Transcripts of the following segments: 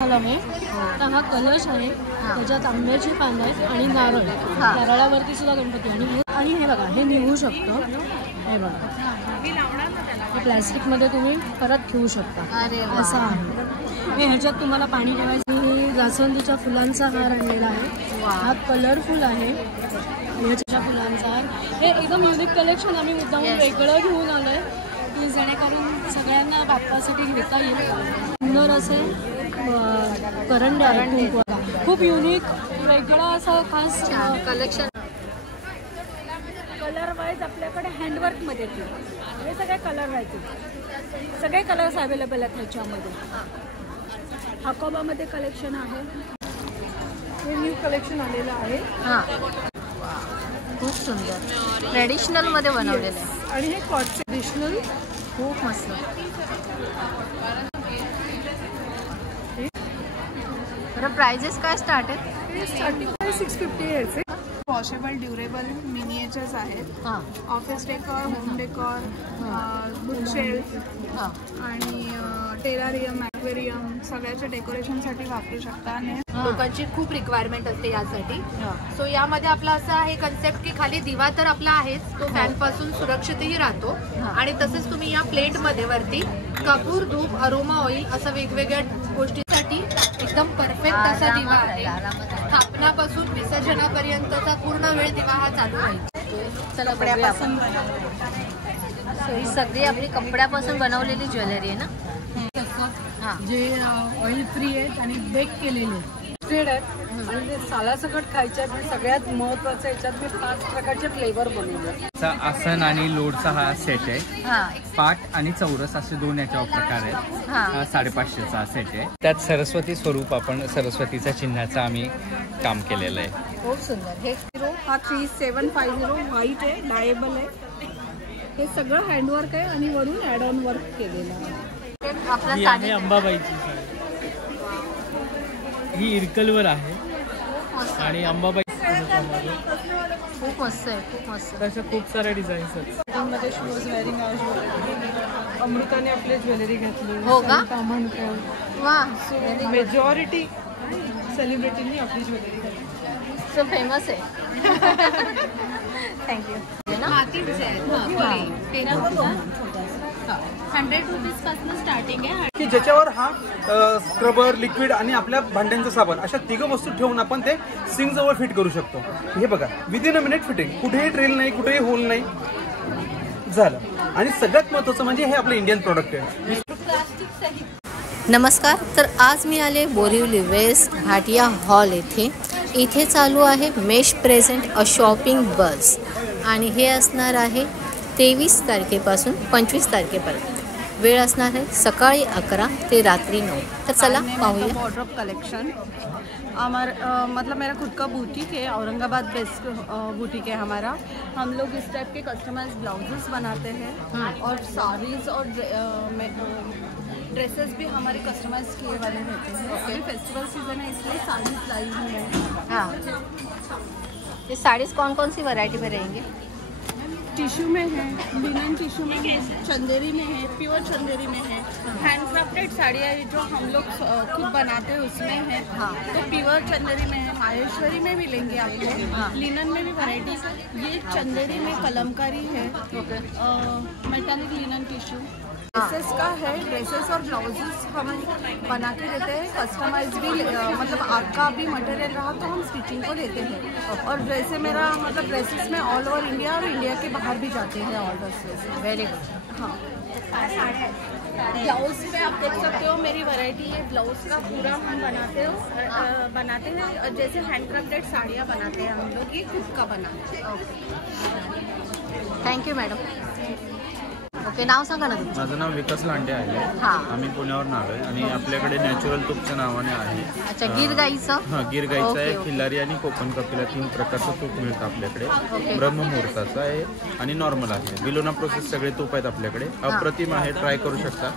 आहे तर हा कलश आहे, त्याच्यात आंब्याची पानं आहेत आणि नारळ, नारळावरती सुद्धा गणपती आणि हे बघा हे निघू शकतं. हे बघा हे प्लॅस्टिकमध्ये तुम्ही परत ठेवू शकता असं आहे. हे ह्याच्यात तुम्हाला पाणी ठेवायचं. जास्वंदीच्या फुलांचा हार आणलेला आहे, हा कलरफुल आहे ह्याच्या फुलांचा हार. हे एकदम युनिक कलेक्शन आम्ही मुद्दामून वेगळं घेऊन आलो आहे की जेणेकरून सगळ्यांना बाप्पासाठी घेता येईल. सुंदर असे करंडे आहेत, खूप युनिक वेगळं असं खास कलेक्शन. कलर वाईज आपल्याकडे हँडवर्कमध्ये हे सगळे कलर राहतील, सगळे कलर्स अवेलेबल आहेत ह्याच्यामध्ये. हाकोबामध्ये कलेक्शन आहे, हे न्यू कलेक्शन आलेलं आहे. खूप सुंदर ट्रेडिशनल मध्ये बनवलेलं आहे आणि हे कॉट ट्रेडिशनल खूप मस्त. बरं प्राइजेस काय स्टार्ट आहे? स्टार्टिंग 650 आहे. वॉशेबल ड्युरेबल मिनिएचर्स आहेत, office decor, home decor, book shelf आणि टेरारियम, ॲक्वेरियम सगळ्याच्या डेकोरेशनसाठी वापरू शकता. आणि लोकांची खूप रिक्वायरमेंट असते यासाठी. सो यामध्ये आपला असा आहे कन्सेप्ट की खाली दिवा तर आपला आहेच, तो फॅन पासून सुरक्षितही राहतो आणि तसेच तुम्ही या प्लेट मध्ये वरती कपूर, धूप, अरोमा ऑइल असं वेगवेगळ्या गोष्टीसाठी एकदम परफेक्ट असा दिवा आहे. स्थापनापासून विसर्जनापर्यंतचा पूर्ण वेळ दिवा हा चालू राहील. चला कपड्यापासून ही सगळी आपली कपड्यापासून बनवलेली ज्वेलरी आहे ना, जे ऑइल फ्री आहेत आणि बेक केलेले ट्रेड आहेत आणि ते सालासकट खायचे आहेत. सगळ्यात महत्वाचं याच्यात मी 5 प्रकारचे फ्लेवर बनवले. आसन आणि लोडचा हा सेट आहे, पाट आणि चौरस असे 2 याच्या प्रकार आहेत. 550चा सेट आहे. त्यात सरस्वती स्वरूप आपण सरस्वतीच्या चिन्हाचं आम्ही काम केलेलं आहे. खूप सुंदर. हे हा 3750 व्हाईट आहे, डायबल आहे. हे सगळं हँडवर्क आहे आणि वरून ॲड ऑन वर्क केलेलं आहे. आपला साडी अंबाबाईची ही इरकलवर आहे आणि अंबाबाई खूप मस्त आहे, खूप मस्त. तशा खूप साऱ्या डिझाईन्स आहेत. मध्ये शूज वेअरिंग अमृताने आपली ज्वेलरी घेतली. हो का? वा, मेजॉरिटी सेलिब्रिटींनी आपली ज्वेलरी घेतली. सो फेमस आहे. थँक्यू. 100 रुपीजपासून स्टार्टिंग आहे की ज्याच्यावर हा स्क्रबर, लिक्विड आणि आपल्या भांड्यांचा साबण अशा 3 वस्तू ठेवून आपण ते सिंक जवळ फिट करू शकतो. हे बघा, विदिन अ मिनिट फिटिंग, कुठेही ट्रेल नाही, कुठेही होल नाही झालं. आणि सगळ्यात महत्त्वाचं म्हणजे हे आपलं इंडियन प्रोडक्ट आहे. नमस्कार. तर आज मी आले बोरिवली वेस्ट भाटिया हॉल येथे. इथे चालू आहे मेश प्रेझेंट अ शॉपिंग बज आणि हे असणार आहे 23 तारखेपासून 25 तारखेपर्यंत. वेळ असणार है सकाळी 11 ते रात्रि 9. तो चला पाऊया. वार्डरोब कलेक्शन मतलब मेरा खुद का बुटीक है, औरंगाबाद बेस्ड बुटीक है हमारा. हम लोग इस टाइप के कस्टमाइज ब्लाउजेस बनाते हैं और साड़ीज़ और ड्रेसेस भी हमारे कस्टमाइज किए वाले रहते हैं. अभी फेस्टिवल सीजन है इसलिए साड़ीज़ लाई हुई है. हाँ, ये साड़ीज़ कौन कौन सी वैरायटी में रहेंगे? टिश्यू में है, लिनन टिश्यू में है, चंदेरी में है, प्योर चंदेरी में है. हैंडक्राफ्टेड साड़ियाँ जो हम लोग खुद बनाते हैं उसमें है. तो प्योर चंदेरी में है. माहेश्वरी में भी लेंगे आपको. लिनन में भी वैरायटी. ये चंदेरी में कलमकारी है. Metallic linen tissue. ड्रेसेस का है, ड्रेसेस और ब्लाउजेस हम बना के देते हैं. कस्टमाइज भी मतलब आपका भी मटेरियल रहा तो हम स्टिचिंग को देते हैं. और ड्रेसेस मेरा मतलब ड्रेसेस में ऑल ओवर इंडिया और इंडिया के बाहर भी जाते हैं ऑर्डर्स. Very good. हाँ, ब्लाउज पे आप देख सकते हो मेरी वैरायटी है. ब्लाउज का पूरा हम बनाते हैं जैसे हैंडक्राफ्टेड साड़ियाँ बनाते हैं हम लोग, ये खुद का बनाते हैं. Thank you madam. ओके, नाव सांगा ना तुमचं. माझं नाव विकास लांडे आहे. आम्ही पुण्यावरून आलो आहे आणि आपल्याकडे नॅचरल तूपच्या नावाने आहे. अच्छा, गिर गाईचं. हां, गिर गाईचं आहे, खिल्लारी आणि कोकण कपिला 3 प्रकारचं तूप मिळतं आपल्याकडे. ब्रह्ममुहूर्ताचं आहे आणि नॉर्मल आहे. बिलोना प्रोसेस सगळे तूप आहेत आपल्याकडे. अप्रतिम आहे, ट्राय करू शकता.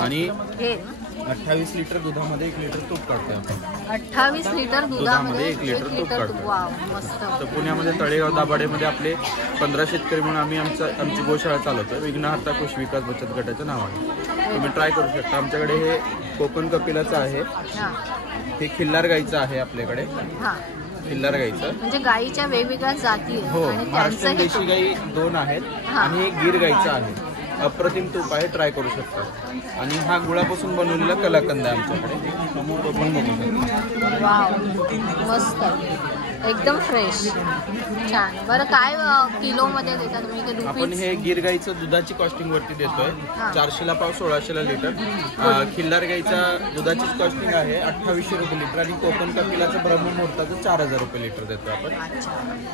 आणि 28 लिटर दुधामध्ये 1 लिटर तूप काढतो आपण. 28 लिटर दुधामध्ये 1 लिटर तूप काढतो. वाव, मस्त. तर पुण्यामध्ये तळेगाव दाभाडेमध्ये आपले 15 शेतकरी म्हणून आम्ही आमची गोशाळा चालवतो. विघ्नहर्ता कृषी विकास बचत गटाच्या नावाने तुम्ही ट्राय करू शकता. आमच्याकडे हे कोकण कपिलाचं आहे, हे खिल्लार गाईचं आहे आपल्याकडे, खिल्लार गाईचं म्हणजे गाईच्या वेगवेगळ्या जाती हो. महाराष्ट्रीयन देशी गाई 2 आहेत आणि हे गीर गाईचं आहे. अप्रतिम तूप आहे, ट्राय करू शकता. आणि हा गुळापासून बनवलेला कलाकंद आहे आमच्याकडे, तो पण बघू शकता. वाव मस्त एकदम फ्रेश छान. बरं काय किलोमध्ये देता तुम्ही ते आपण हे गिर गाईचं दुधाची कॉस्टिंग वरती देतोय. 400ला पाव 1600ला लिटर. खिल्लार गाईच्या दुधाचीच कॉस्टिंग आहे 2800 रुपये लिटर. आणि कोकण कपिलाचं ब्रह्ममुहूर्ताचं 4000 रुपये लिटर देतोय आपण.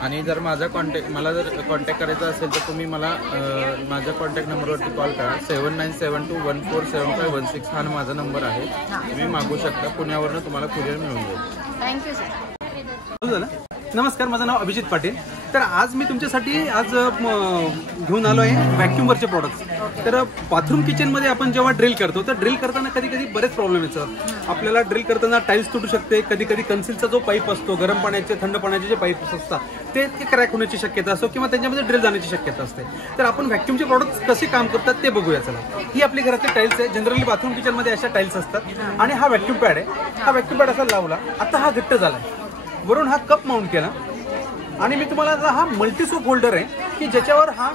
आणि जर मला जर कॉन्टॅक्ट करायचा असेल तर तुम्ही मला माझ्या कॉन्टॅक्ट नंबरवरती कॉल करा. 7972147516 हा माझा नंबर आहे. तुम्ही मागू शकता. पुण्यावरनं तुम्हाला कुरिअर मिळून जाईल. Thank you sir. नमस्कार, माझं नाव अभिजित पाटील. तर आज मी तुमच्यासाठी घेऊन आलो आहे व्हॅक्यूमवरचे प्रोडक्ट्स. तर बाथरूम किचनमध्ये आपण जेव्हा ड्रिल करतो तर ड्रिल करताना कधी कधी बरेच प्रॉब्लेम येतात. आपल्याला ड्रिल करताना टाईल्स तुटू शकते. कधी कधी कन्सिलचा जो पाईप असतो, गरम पाण्याचे थंड पाण्याचे जे पाईप असतात ते क्रॅक होण्याची शक्यता असतो किंवा त्यांच्यामध्ये ड्रिल जाण्याची शक्यता असते. तर आपण व्हॅक्यूमचे प्रोडक्ट्स कसे काम करतात ते बघूया. चला, ही आपली घरातली टाईल्स आहे. जनरली बाथरूम किचनमध्ये अशा टाईल्स असतात. आणि हा व्हॅक्यूम पॅड आहे. हा व्हॅक्यूम पॅड असा लावला, आता हा घट्ट झाला. वरून हा कप माउंट केला. आणि मी तुम्हाला हा मल्टीसोप होल्डर आहे की ज्याच्यावर हा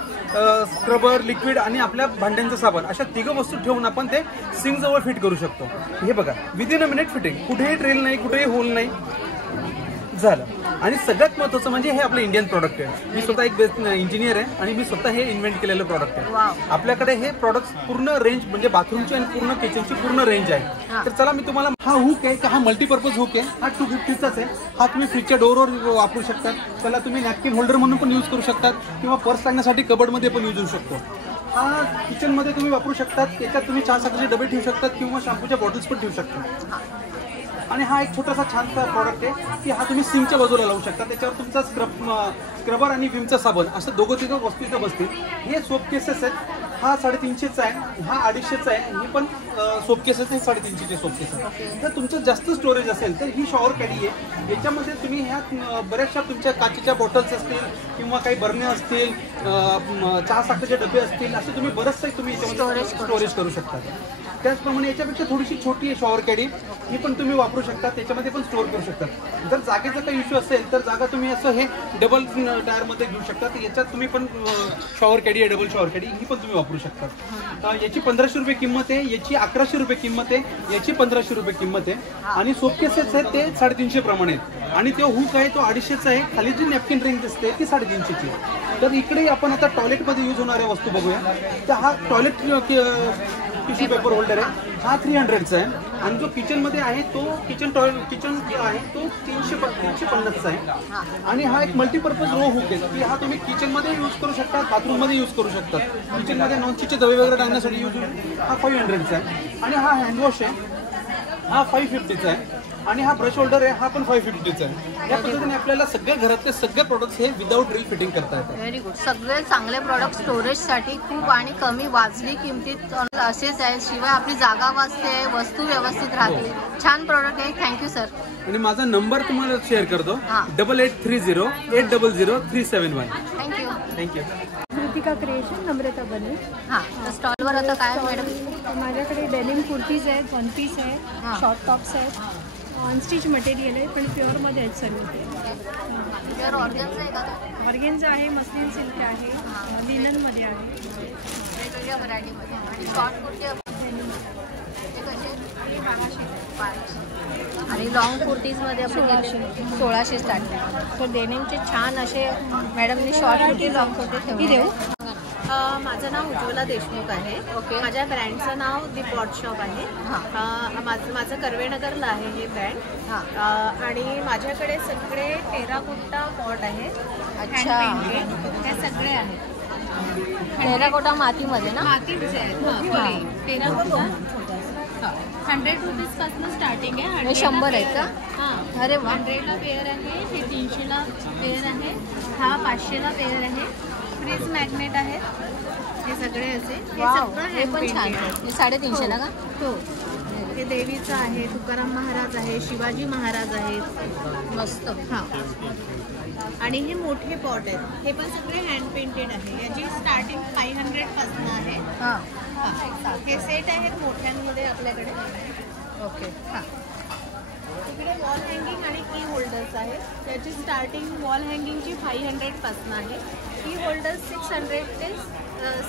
स्क्रबर, लिक्विड आणि आपल्या भांड्यांचा साबण अशा 3 वस्तू ठेवून आपण ते सिंक जवळ फिट करू शकतो. हे बघा, विदिन अ मिनिट फिटिंग. कुठेही ट्रेल नाही, कुठेही होल नाही, झालं. आणि सगळ्यात महत्त्वाचं म्हणजे हे आपलं इंडियन प्रॉडक्ट आहे. मी स्वतः एक बेस्ट इंजिनियर आहे आणि मी स्वतः हे इन्व्हेंट केलेलं प्रॉडक्ट आहे. आपल्याकडे हे प्रॉडक्ट पूर्ण रेंज म्हणजे बाथरूमची आणि पूर्ण किचनची पूर्ण रेंज आहे. तर चला मी तुम्हाला, हा हुक आहे, हा मल्टीपर्पज हुक आहे. हा 250चाच आहे. हा तुम्ही फ्रीजच्या डोअरवर वापरू शकता. त्याला तुम्ही नॅपकिन होल्डर म्हणून पण यूज करू शकतात किंवा पर्स टाकण्यासाठी कबडमध्ये पण यूज होऊ शकतो. हा किचनमध्ये तुम्ही वापरू शकतात. त्याच्यात तुम्ही 4 साखरेचे डबे ठेवू शकतात किंवा शॅम्पूच्या बॉटल्स पण ठेवू शकता. आणि हा एक छोटासा छानसा प्रॉडक्ट आहे की हा तुम्ही सिंकच्या बाजूला लावू शकता. त्याच्यावर तुमचा स्क्रबर आणि विमचा साबण असं 2-3 वस्तू इथं बसतील. हे सोप केसेस आहेत. हा 350चा आहे, हा 250चा आहे. ही पण सोप केसेस आहे, 350चे सोप केस आहे. जर तुमचं जास्त स्टोरेज असेल तर ही शॉवर कॅडी आहे. याच्यामध्ये तुम्ही ह्या बऱ्याचशा तुमच्या काचेच्या बॉटल्स असतील किंवा काही बरण्या असतील, 4 साखरेचे डबे असतील, असे तुम्ही बरंचसं तुम्ही याच्यामध्ये स्टोरेज करू शकता. त्याचप्रमाणे याच्यापेक्षा थोडीशी छोटी आहे शॉवर कॅडी. ही पण तुम्ही वापरू शकता, त्याच्यामध्ये पण स्टोअर करू शकता. जर जागेचा काही इश्यू असेल तर जागा तुम्ही असं हे डबल टायरमध्ये घेऊ शकता. तर याच्यात तुम्ही पण शॉवर कॅडी आहे, डबल शॉवर कॅडी, ही पण तुम्ही वापरू शकता. याची 1500 रुपये किंमत आहे, याची 1100 रुपये किंमत आहे, याची 1500 रुपये किंमत आहे. आणि सोप केसेस आहेत ते 350 प्रमाणे आहेत. आणि तो हुक आहे तो 250चा आहे. खाली जी नॅपकिन रिंग दिसते ती 350ची. तर इकडे आपण आता टॉयलेटमध्ये यूज होणाऱ्या वस्तू बघूया. तर हा टॉयलेट टिश्यू पेपर होल्डर आहे. हा 300चा आहे. आणि जो किचनमध्ये आहे तो किचन आहे तो 350चा आहे. आणि हा एक मल्टीपर्पज रो हुक आहे की हा तुम्ही किचनमध्ये यूज करू शकता, बाथरूममध्ये यूज करू शकता. किचनमध्ये नॉनस्टिकचे दवे वगैरे टाकण्यासाठी यूज होईल. हा 500चा आहे. आणि हा हँडवॉश आहे, हा 550चा आहे. आणि हा ब्रश होल्डर आहे, हा पण 550चा आहे. या पद्धतीने आपल्याला सगळ्या घरातले सगळे प्रोडक्ट्स हे विदाऊट ड्रिल फिटिंग करता येतात. Very good. सगळे चांगले प्रोडक्ट स्टोरेजसाठी खूप आणि कमी वाजवी किमतीत असेच आहेत. शिवाय आपली जागा वाचते, वस्तू व्यवस्थित राहते. छान प्रोडक्ट आहे. Thank you sir. आणि माझा नंबर तुम्हाला शेअर करतो, 8830800371. थँक्यू. कृतिका क्रिएशन, नम्रता बने. हां, तर स्टॉलवर आता काय मॅडम? माझ्याकडे डेनिम कुर्तीज आहेत, वन पीस आहे, शॉर्ट टॉप्स आहेत, अनस्टिच मटेरियल आहे पण प्युअरमध्ये आहेत सर्व. प्युअर ऑर्गन्झा आहे का? ऑर्गेन्झा आहे, मस्लिन सिल्क आहे, लिननमध्ये आहे, वेगवेगळ्या व्हरायटीमध्ये. आणि शॉर्ट कुर्ती ते कसे? 1200. आणि लॉंग कुर्तीजमध्ये आपण 1600 स्टार्ट. तर डेनिमचे छान असे मॅडमनी शॉर्ट कुर्ती, लॉंग कुर्ती ठेवली. माझं नाव उज्ज्वला देशमुख आहे. ओके. माझ्या ब्रँडचं नाव दी पॉट शॉप आहे. माझं कर्वेनगरला आहे हे ब्रँड. आणि माझ्याकडे सगळे टेराकोटा पॉट आहे. अच्छा. हे सगळे आहेत. टेराकोटा मातीमध्ये ना? मातीचे आहेत. टेराकोटा 100 रुपीजपासून स्टार्टिंग आहे. हे 100 आहेत का? हां. अरे वा. 100ला पेअर आहे, हे 300ला पेअर आहे, हा 500ला पेअर आहे. फ्रीज मॅग्नेट आहेत हे सगळे असे. हे सगळं हे पण छान आहे. हे 350ला का? हो. हे देवीचं आहे, तुकाराम महाराज आहे, शिवाजी महाराज आहेत. मस्त. हां. आणि हे मोठे पॉट आहेत, हे पण सगळे हँड पेंटेड आहे. याची स्टार्टिंग 500 पासून आहे. हां. हे सेट आहेत मोठ्यांमध्ये आपल्याकडे. ओके. हां. इकडे वॉल हँगिंग आणि की होल्डर्स आहेत. त्याची स्टार्टिंग वॉल हँगिंगची 500 पासून आहे. की होल्डर्स 600 ते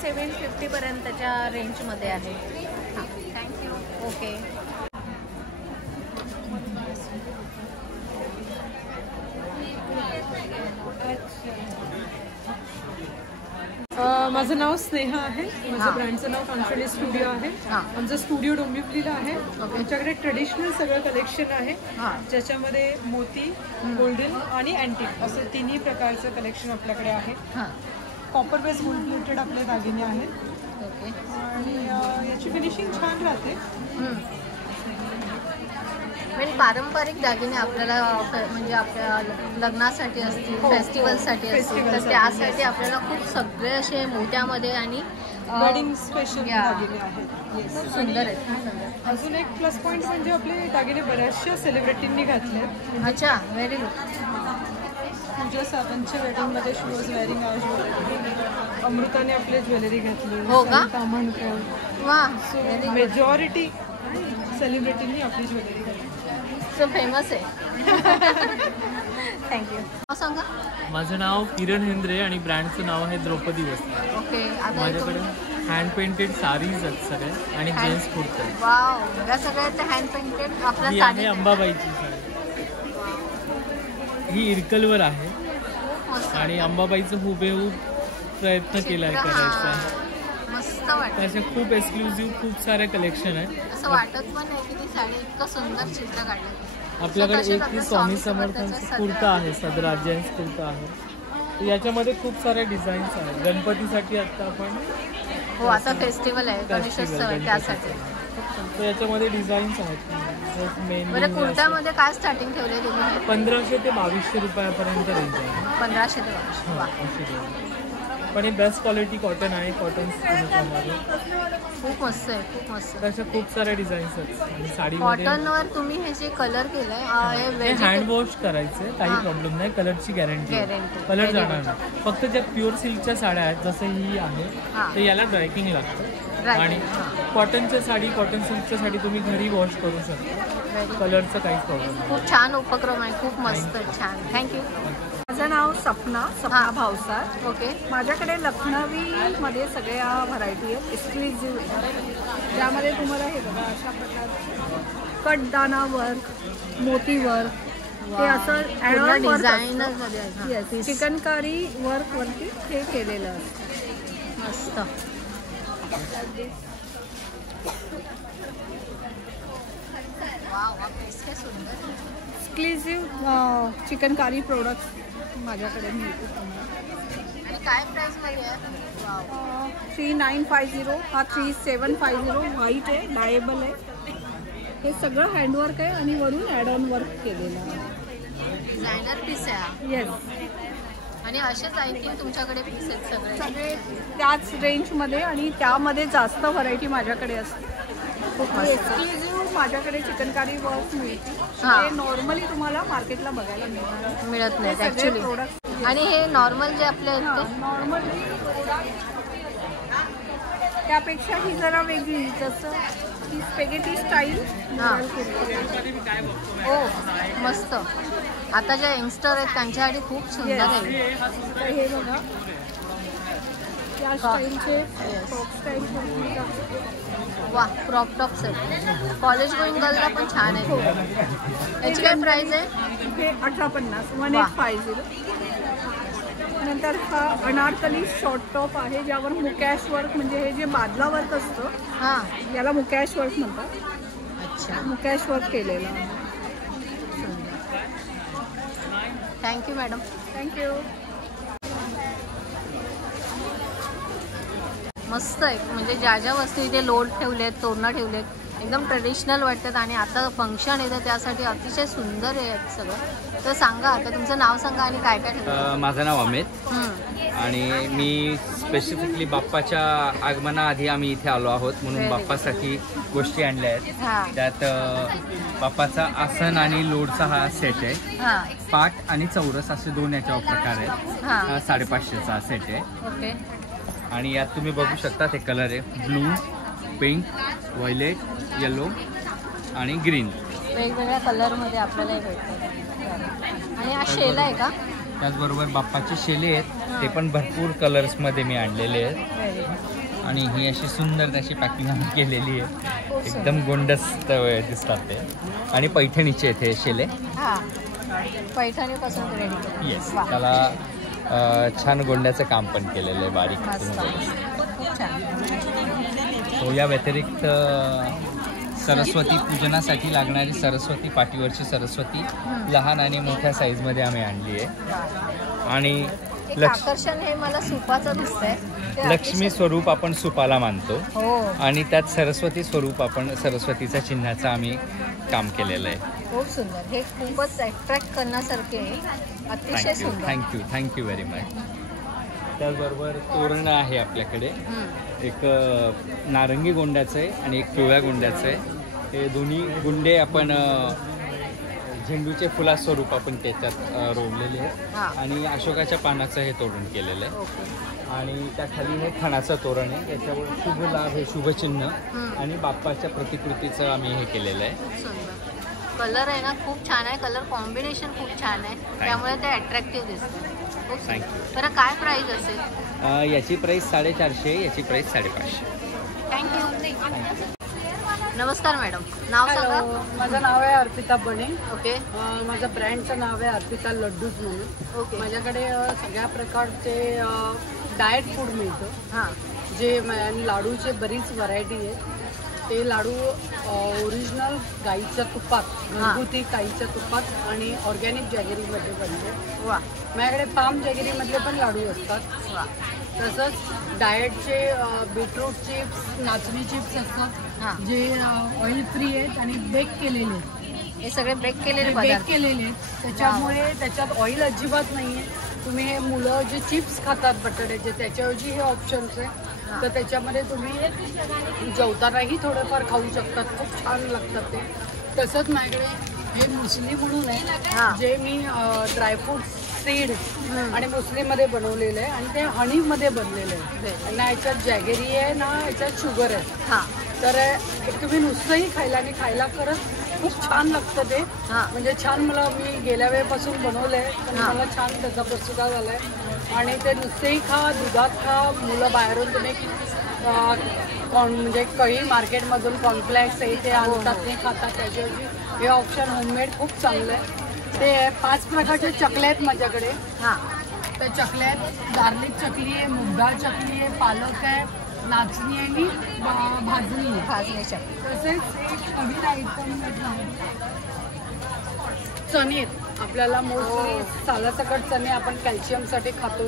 750 पर्यंतच्या रेंजमध्ये आहे. हां. थँक्यू. ओके. माझं नाव स्नेहा आहे. माझं हां. ब्रँडचं नाव कॉन्फिडन्स स्टुडिओ आहे. हां. आमचं स्टुडिओ डोंबिवलीला आहे. आमच्याकडे ट्रेडिशनल सगळं कलेक्शन आहे, हां. ज्याच्यामध्ये मोती, गोल्डन आणि अँटिक असं तिन्ही प्रकारचं कलेक्शन आपल्याकडे आहे. हां. कॉपर बेस गोल्ड प्लेटेड आपले दागिने आहेत ओके. आणि याची फिनिशिंग छान राहते. म्हणजे पारंपरिक दागिने आपल्याला म्हणजे आपल्या लग्नासाठी असतील, फेस्टिवलसाठी असतील, तर त्यासाठी आपल्याला खूप सगळे असे मोत्यामध्ये आणि वेडिंग स्पेशल या. दागिने आहेत. खूप सुंदर आहेत. अजून एक प्लस पॉईंट म्हणजे आपले दागिने बऱ्याचशा सेलिब्रिटींनी घातले. अच्छा, व्हेरी गुड. पूजा सावंतच्या वेडिंगमध्ये she was wearing our jewellery. अमृताने आपली ज्वेलरी घातली. हो का? सरिता ताम्हणकर. वा, सो मेजॉरिटी सेलिब्रिटींनी आपली ज्वेलरी घातली. सो फेमस आहे. थँक्यू. सांगा. माझं नाव किरण हेंद्रे आणि ब्रँडचं नाव आहे द्रौपदी वस्त्र. ओके. आता माझ्याकडे हँड पेंटेड साडीज आहेत सगळे आणि जेंट्स कुर्ते. वाव, या सगळ्या हँड पेंटेड आपल्या ही साडी. आहे अंबाबाईची साडी. ही इरकलवर आहे आणि अंबाबाईचं हुबेहूब प्रयत्न केला आहे करायचा. मस्त वाटत. त्याचे खूप एक्सक्लुझिव्ह खूप सारे कलेक्शन आहे. असं वाटत पण नाही की ती साडी इतकं सुंदर चित्र काढलं. आपल्याकडे एक ही स्वामी समर्थांचा कुर्ता आहे, सदरा जेंट्स कुर्ता आहे. याच्यामध्ये खूप सारे डिझाईन्स आहेत. गणपतीसाठी आता आपण हो, आता फेस्टिवल आहे गणेशोत्सव आहे त्यासाठी. तर याच्यामध्ये डिझाईन्स आहेत. बरं, कुर्त्यामध्ये काय स्टार्टिंग ठेवले तुम्ही? 1500 ते 2200 रुपयापर्यंत रेंज आहे. 1500 ते 2200. वा, पण हे बेस्ट क्वालिटी कॉटन आहे. कॉटन खूप मस्त आहे, खूप मस्त. त्याच्या खूप साऱ्या डिझाईन्स आहेत आणि साडीमध्ये कॉटनवर तुम्ही हे जे कलर केलंय हे हँड वॉश करायचे, काही प्रॉब्लेम नाही. कलरची गॅरंटी, Guarantee. कलर जाणार नाही. फक्त ज्या प्युअर सिल्कच्या साड्या आहेत जसं ही आहे तर याला ड्रायकिंग लागतं. आणि कॉटनच्या साडी, कॉटन सिल्कच्या साडी तुम्ही घरी वॉश करू शकता. कलरचं काहीच प्रॉब्लेम नाही. खूप छान उपक्रम आहे, खूप मस्त, छान. थँक्यू. माझं नाव सपना भावसार. ओके. माझ्याकडे लखनवीमध्ये सगळ्या व्हरायटी आहेत. एक्सक्लुझिव्ह, ज्यामध्ये तुम्हाला हे बघा अशा प्रकारचे कटदाना वर्क, मोती वर्क, ते असं ॲडॉन डिझाईनमध्ये चिकनकारी वर्कवरती हे केलेलं असतं. मस्त. एक्सक्लुझिव्ह चिकनकारी प्रोडक्ट्स माझ्याकडे मिळते तुम्हाला. आणि काय प्राईसमध्ये आहे? 3950. हा 3750 व्हाईट आहे, डायेबल आहे. हे सगळं हँडवर्क आहे आणि वरून ॲड ऑन वर्क केलेलं आहे. डिझायनर पीस आहे. येस. आणि असेच आणखी तुमच्याकडे पीस आहेत सगळे? सगळे त्याच रेंजमध्ये आणि त्यामध्ये जास्त व्हरायटी माझ्याकडे असते. एक्सक्लुझिव्ह माझ्याकडे चिकनकारी वर्क मिळते. हां. ते नॉर्मली तुम्हाला मार्केटला बघायला मिळत नाही सगळे ॲक्च्युली. प्रोडक्ट. आणि हे नॉर्मल जे आपले आहेत ते नॉर्मली त्यापेक्षा ही जरा वेगळी, जसं ही स्पेगेटी स्टाईल. हो, मस्त. आता ज्या यंगस्टर आहेत त्यांच्यासाठी खूप सुंदर आहे. तर हे बघा त्या स्टाईलचे टॉप स्टाईल. वा, क्रॉप टॉप्स आहेत. कॉलेज गोईंग गर्लला पण छान आहे. याची काय प्राईस आहे? हे 1850, 1850. नंतर हा अनारकली शॉर्ट टॉप आहे, ज्यावर मुकॅश वर्क, म्हणजे हे जे बादला वर्क असतं हां. याला मुकॅश वर्क म्हणतात. अच्छा, मुकॅश वर्क केलेलं आहे. Thank you madam. थँक्यू. मस्त आहे. म्हणजे ज्या ज्या वस्तू इथे लोड ठेवलेत, तोरणं ठेवलेत, एकदम ट्रेडिशनल वाटतात आणि आता फंक्शन येतं त्यासाठी अतिशय सुंदर आहे सगळं. तर सांगा आता तुमचं नाव सांगा आणि काय काय ठेवलं. माझं नाव अमित आणि मी स्पेसिफिकली बाप्पाच्या आगमनाआधी आम्ही इथे आलो आहोत म्हणून बाप्पासाठी गोष्टी आणल्या आहेत. त्यात बाप्पाचा आसन आणि लोडचा हा सेट आहे. पाट आणि चौरस असे दोन याच्यावर प्रकार आहेत. हा 550चा सेट आहे. आणि यात तुम्ही बघू शकता ते कलर आहे ब्लू, पिंक, व्हायलेट, येलो आणि ग्रीन. वेगवेगळ्या कलरमध्ये आपल्याला भेटतात. आणि हा शेला आहे का? त्याचबरोबर बाप्पाचे शेले आहेत ते पण भरपूर कलर्समध्ये मी आणलेले आहेत. आणि ही अशी सुंदर त्याची पॅकिंग केलेली आहे. एकदम गोंडस्त दिसतात ते. आणि पैठणीचे आहेत हे शेले. पैठणीपासून रेडी. येस, त्याला छान गोंड्याचं काम पण केलेलं आहे बारीक. खूप छान. तो या व्यतिरिक्त सरस्वती पूजनासाठी लागणारी सरस्वती, पाठीवरची सरस्वती लहान आणि मोठ्या साईजमध्ये आम्ही आणली आहे. आणि आकर्षण हे मला सुपाचं दिसतंय. लक्ष्मी स्वरूप आपण सुपाला मानतो आणि त्यात सरस्वती स्वरूप आपण सरस्वतीच्या चिन्हाचं आम्ही काम केलेलं आहे. खूप सुंदर. हे खूपच अट्रॅक्ट करण्यासारखे आहे. अतिशय सुंदर. Thank you very much. त्याचबरोबर तोरण आहे आपल्याकडे. एक नारंगी गोंड्याचं आहे आणि एक पिवळ्या गोंड्याचं आहे. हे दोन्ही गुंडे आपण झेंडूचे फुलास्वरूप आपण त्याच्यात रोवलेले आहेत. आणि अशोकाच्या पानाचं हे तोरण केलेलं आहे. आणि त्या खाली हे खणाचं तोरण आहे. याच्यावर शुभ लाभ हे शुभचिन्ह आणि बाप्पाच्या प्रतिकृतीचं आम्ही हे केलेलं आहे. कलर आहे ना खूप छान आहे. कलर कॉम्बिनेशन खूप छान आहे. त्यामुळे ते अट्रॅक्टिव्ह दिसतं. थँक्यू. बरं काय प्राईस असेल? याची प्राईस 450, याची प्राईस 550. थँक्यू. नमस्कार मॅडम, नाव सांगा. माझं नाव आहे अर्पिता बने. ओके. माझं ब्रँडचं नाव आहे अर्पिता लड्डूज म्हणून. ओके. माझ्याकडे सगळ्या प्रकारचे डाएट फूड मिळतं. जे लाडूचे बरीच व्हरायटी आहेत. ते लाडू ओरिजिनल गाईच्या तुपात, घरगुती गाईच्या तुपात आणि ऑर्गॅनिक जॅगेरीमध्ये बनले. माझ्याकडे पाम जॅगेरीमधले पण लाडू असतात. तसंच डाएटचे बीटरूट चिप्स, नाचणी चिप्स असतात जे ऑइल फ्री आहेत आणि बेक केलेले आहेत. हे सगळे बेक केलेले आहेत. त्याच्यामुळे त्याच्यात ऑइल अजिबात नाही आहे. तुम्ही हे मुलं जे चिप्स खातात बटाट्याचे त्याच्याऐवजी हे ऑप्शन्स आहे. तर त्याच्यामध्ये तुम्ही जेवतानाही थोडंफार खाऊ शकतात. खूप छान लागतात ते. तसंच माझ्याकडे हे मुसली म्हणून आहे जे मी ड्रायफ्रूट सीड आणि मुसलीमध्ये बनवलेलं आहे. आणि ते हनीमध्ये बनलेलं आहे. ना याच्यात जॅगेरी आहे ना याच्यात शुगर आहे. तर तुम्ही नुसतंही खायला आणि खायला खरंच खूप छान लागतं ते. म्हणजे छान मी गेल्या वेळेपासून बनवलं आहे पण मला छान त्याचा प्रतिसाद झाला आहे. आणि ते नुसतेही खा, दुधात खा. मुलं बाहेरून तुम्ही म्हणजे काही मार्केटमधून कॉर्नफ्लेक्स आहे ते आणतात ते खातात. त्याच्याऐवजी हे ऑप्शन होममेड खूप चांगलं आहे. ते 5 प्रकारचे चकल्या आहेत माझ्याकडे. त्या चकल्या आहेत. गार्लिक चकली आहे, मुगडाळ चकली आहे, पालक आहे, नाचणी आणि भाजणी चकली. तसेच एक नवीन आयटम चणे आहेत. आपल्याला मोस्टली सालासकट चणे आपण कॅल्शियमसाठी खातो.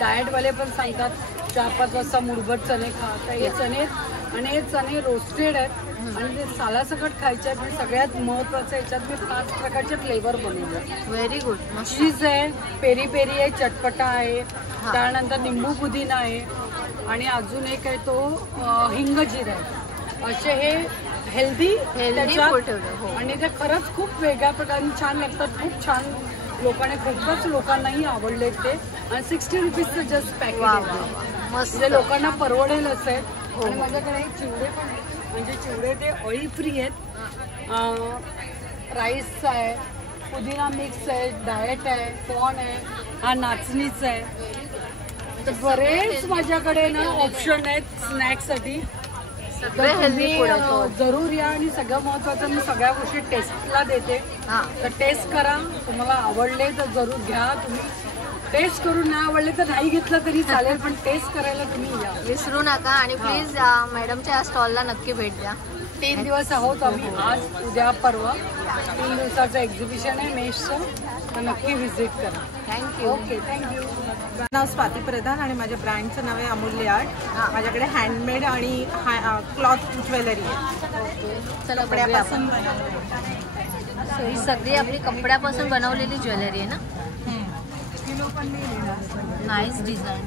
डाएटवाले पण सांगतात 4-5 वाजता मुरभट चणे खा. तर हे चणे आहेत आणि हे चणे रोस्टेड आहेत आणि ते सालासकट खायचे आहेत. आणि सगळ्यात महत्त्वाचं याच्यात मी 5 प्रकारचे फ्लेवर बनवले. Very good. चीज आहे, पेरी पेरी आहे, चटपटा आहे, त्यानंतर निंबू पुदिना आहे आणि अजून एक आहे तो हिंग जिरा आहे. असे हे हेल्दी आणि ते खरंच खूप वेगळ्या प्रकारे छान लागतात. खूप छान खूपच लोकांनाही आवडले ते. आणि 60 रुपीजचं जस्ट पॅकेट आहे. म्हणजे लोकांना परवडेल असं आहे. आणि माझ्याकडे चिवडे पण आहेत. म्हणजे चिवडे ते ऑइल फ्री आहेत. राईस आहे, पुदिना मिक्स आहे, डाएट आहे, कॉर्न आहे, हा नाचणीच आहे. तर बरेच माझ्याकडे ना ऑप्शन आहेत स्नॅक्ससाठी. जरूर या. आणि सगळं महत्त्वाचं मी सगळ्या गोष्टी टेस्टला देते. तर टेस्ट करा. तुम्हाला आवडले तर जरूर घ्या. तुम्ही टेस्ट करून नाही आवडले तर नाही घेतलं तरी चालेल पण टेस्ट करायला तुम्ही या. विसरू नका. आणि प्लीज मॅडमच्या या स्टॉलला नक्की भेट द्या. 3 दिवस आहोत आम्ही, आज उद्या परवा 3 दिवसाचं एक्झिबिशन आहे मेशचं, तर नक्की व्हिजिट करा. थँक्यू. Okay, thank you. माझं नाव स्वाती प्रधान आणि माझ्या ब्रँडचं नाव आहे अमूल्य आर्ट. माझ्याकडे हँडमेड आणि क्लॉथ ज्वेलरी आहे. चला कपड्यापासून सो ही सगळी आपली कपड्यापासून बनवलेली ज्वेलरी आहे ना. Nice design.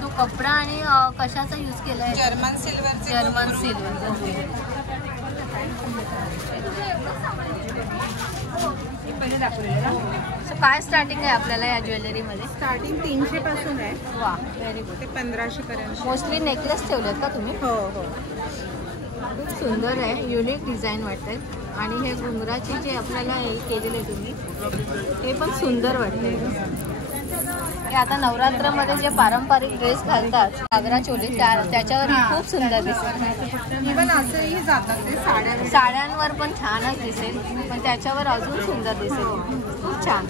सो कपडा आणि कशाचा यूज केला आहे? German silver. German silver. So काय स्टार्टिंग आहे आपल्याला या ज्वेलरीमध्ये? स्टार्टिंग 300 पासून आहे. वा, व्हेरी गुड. ते 1500 पर्यंत. मोस्टली नेकलेस ठेवलेत का तुम्ही? हो हो. खूप सुंदर आहे, युनिक डिझाईन वाटतंय. आणि हे घुंगराचे जे आपल्याला हे केलेले तुम्ही, हे पण सुंदर वाटतंय. हे आता नवरात्रमध्ये जे पारंपरिक ड्रेस घालतात, घागरा चोली, त्याच्यावर खूप सुंदर दिसेल. इव्हन असंही जातात ते साड्यांवर पण छानच दिसेल, पण त्याच्यावर अजून सुंदर दिसेल. खूप छान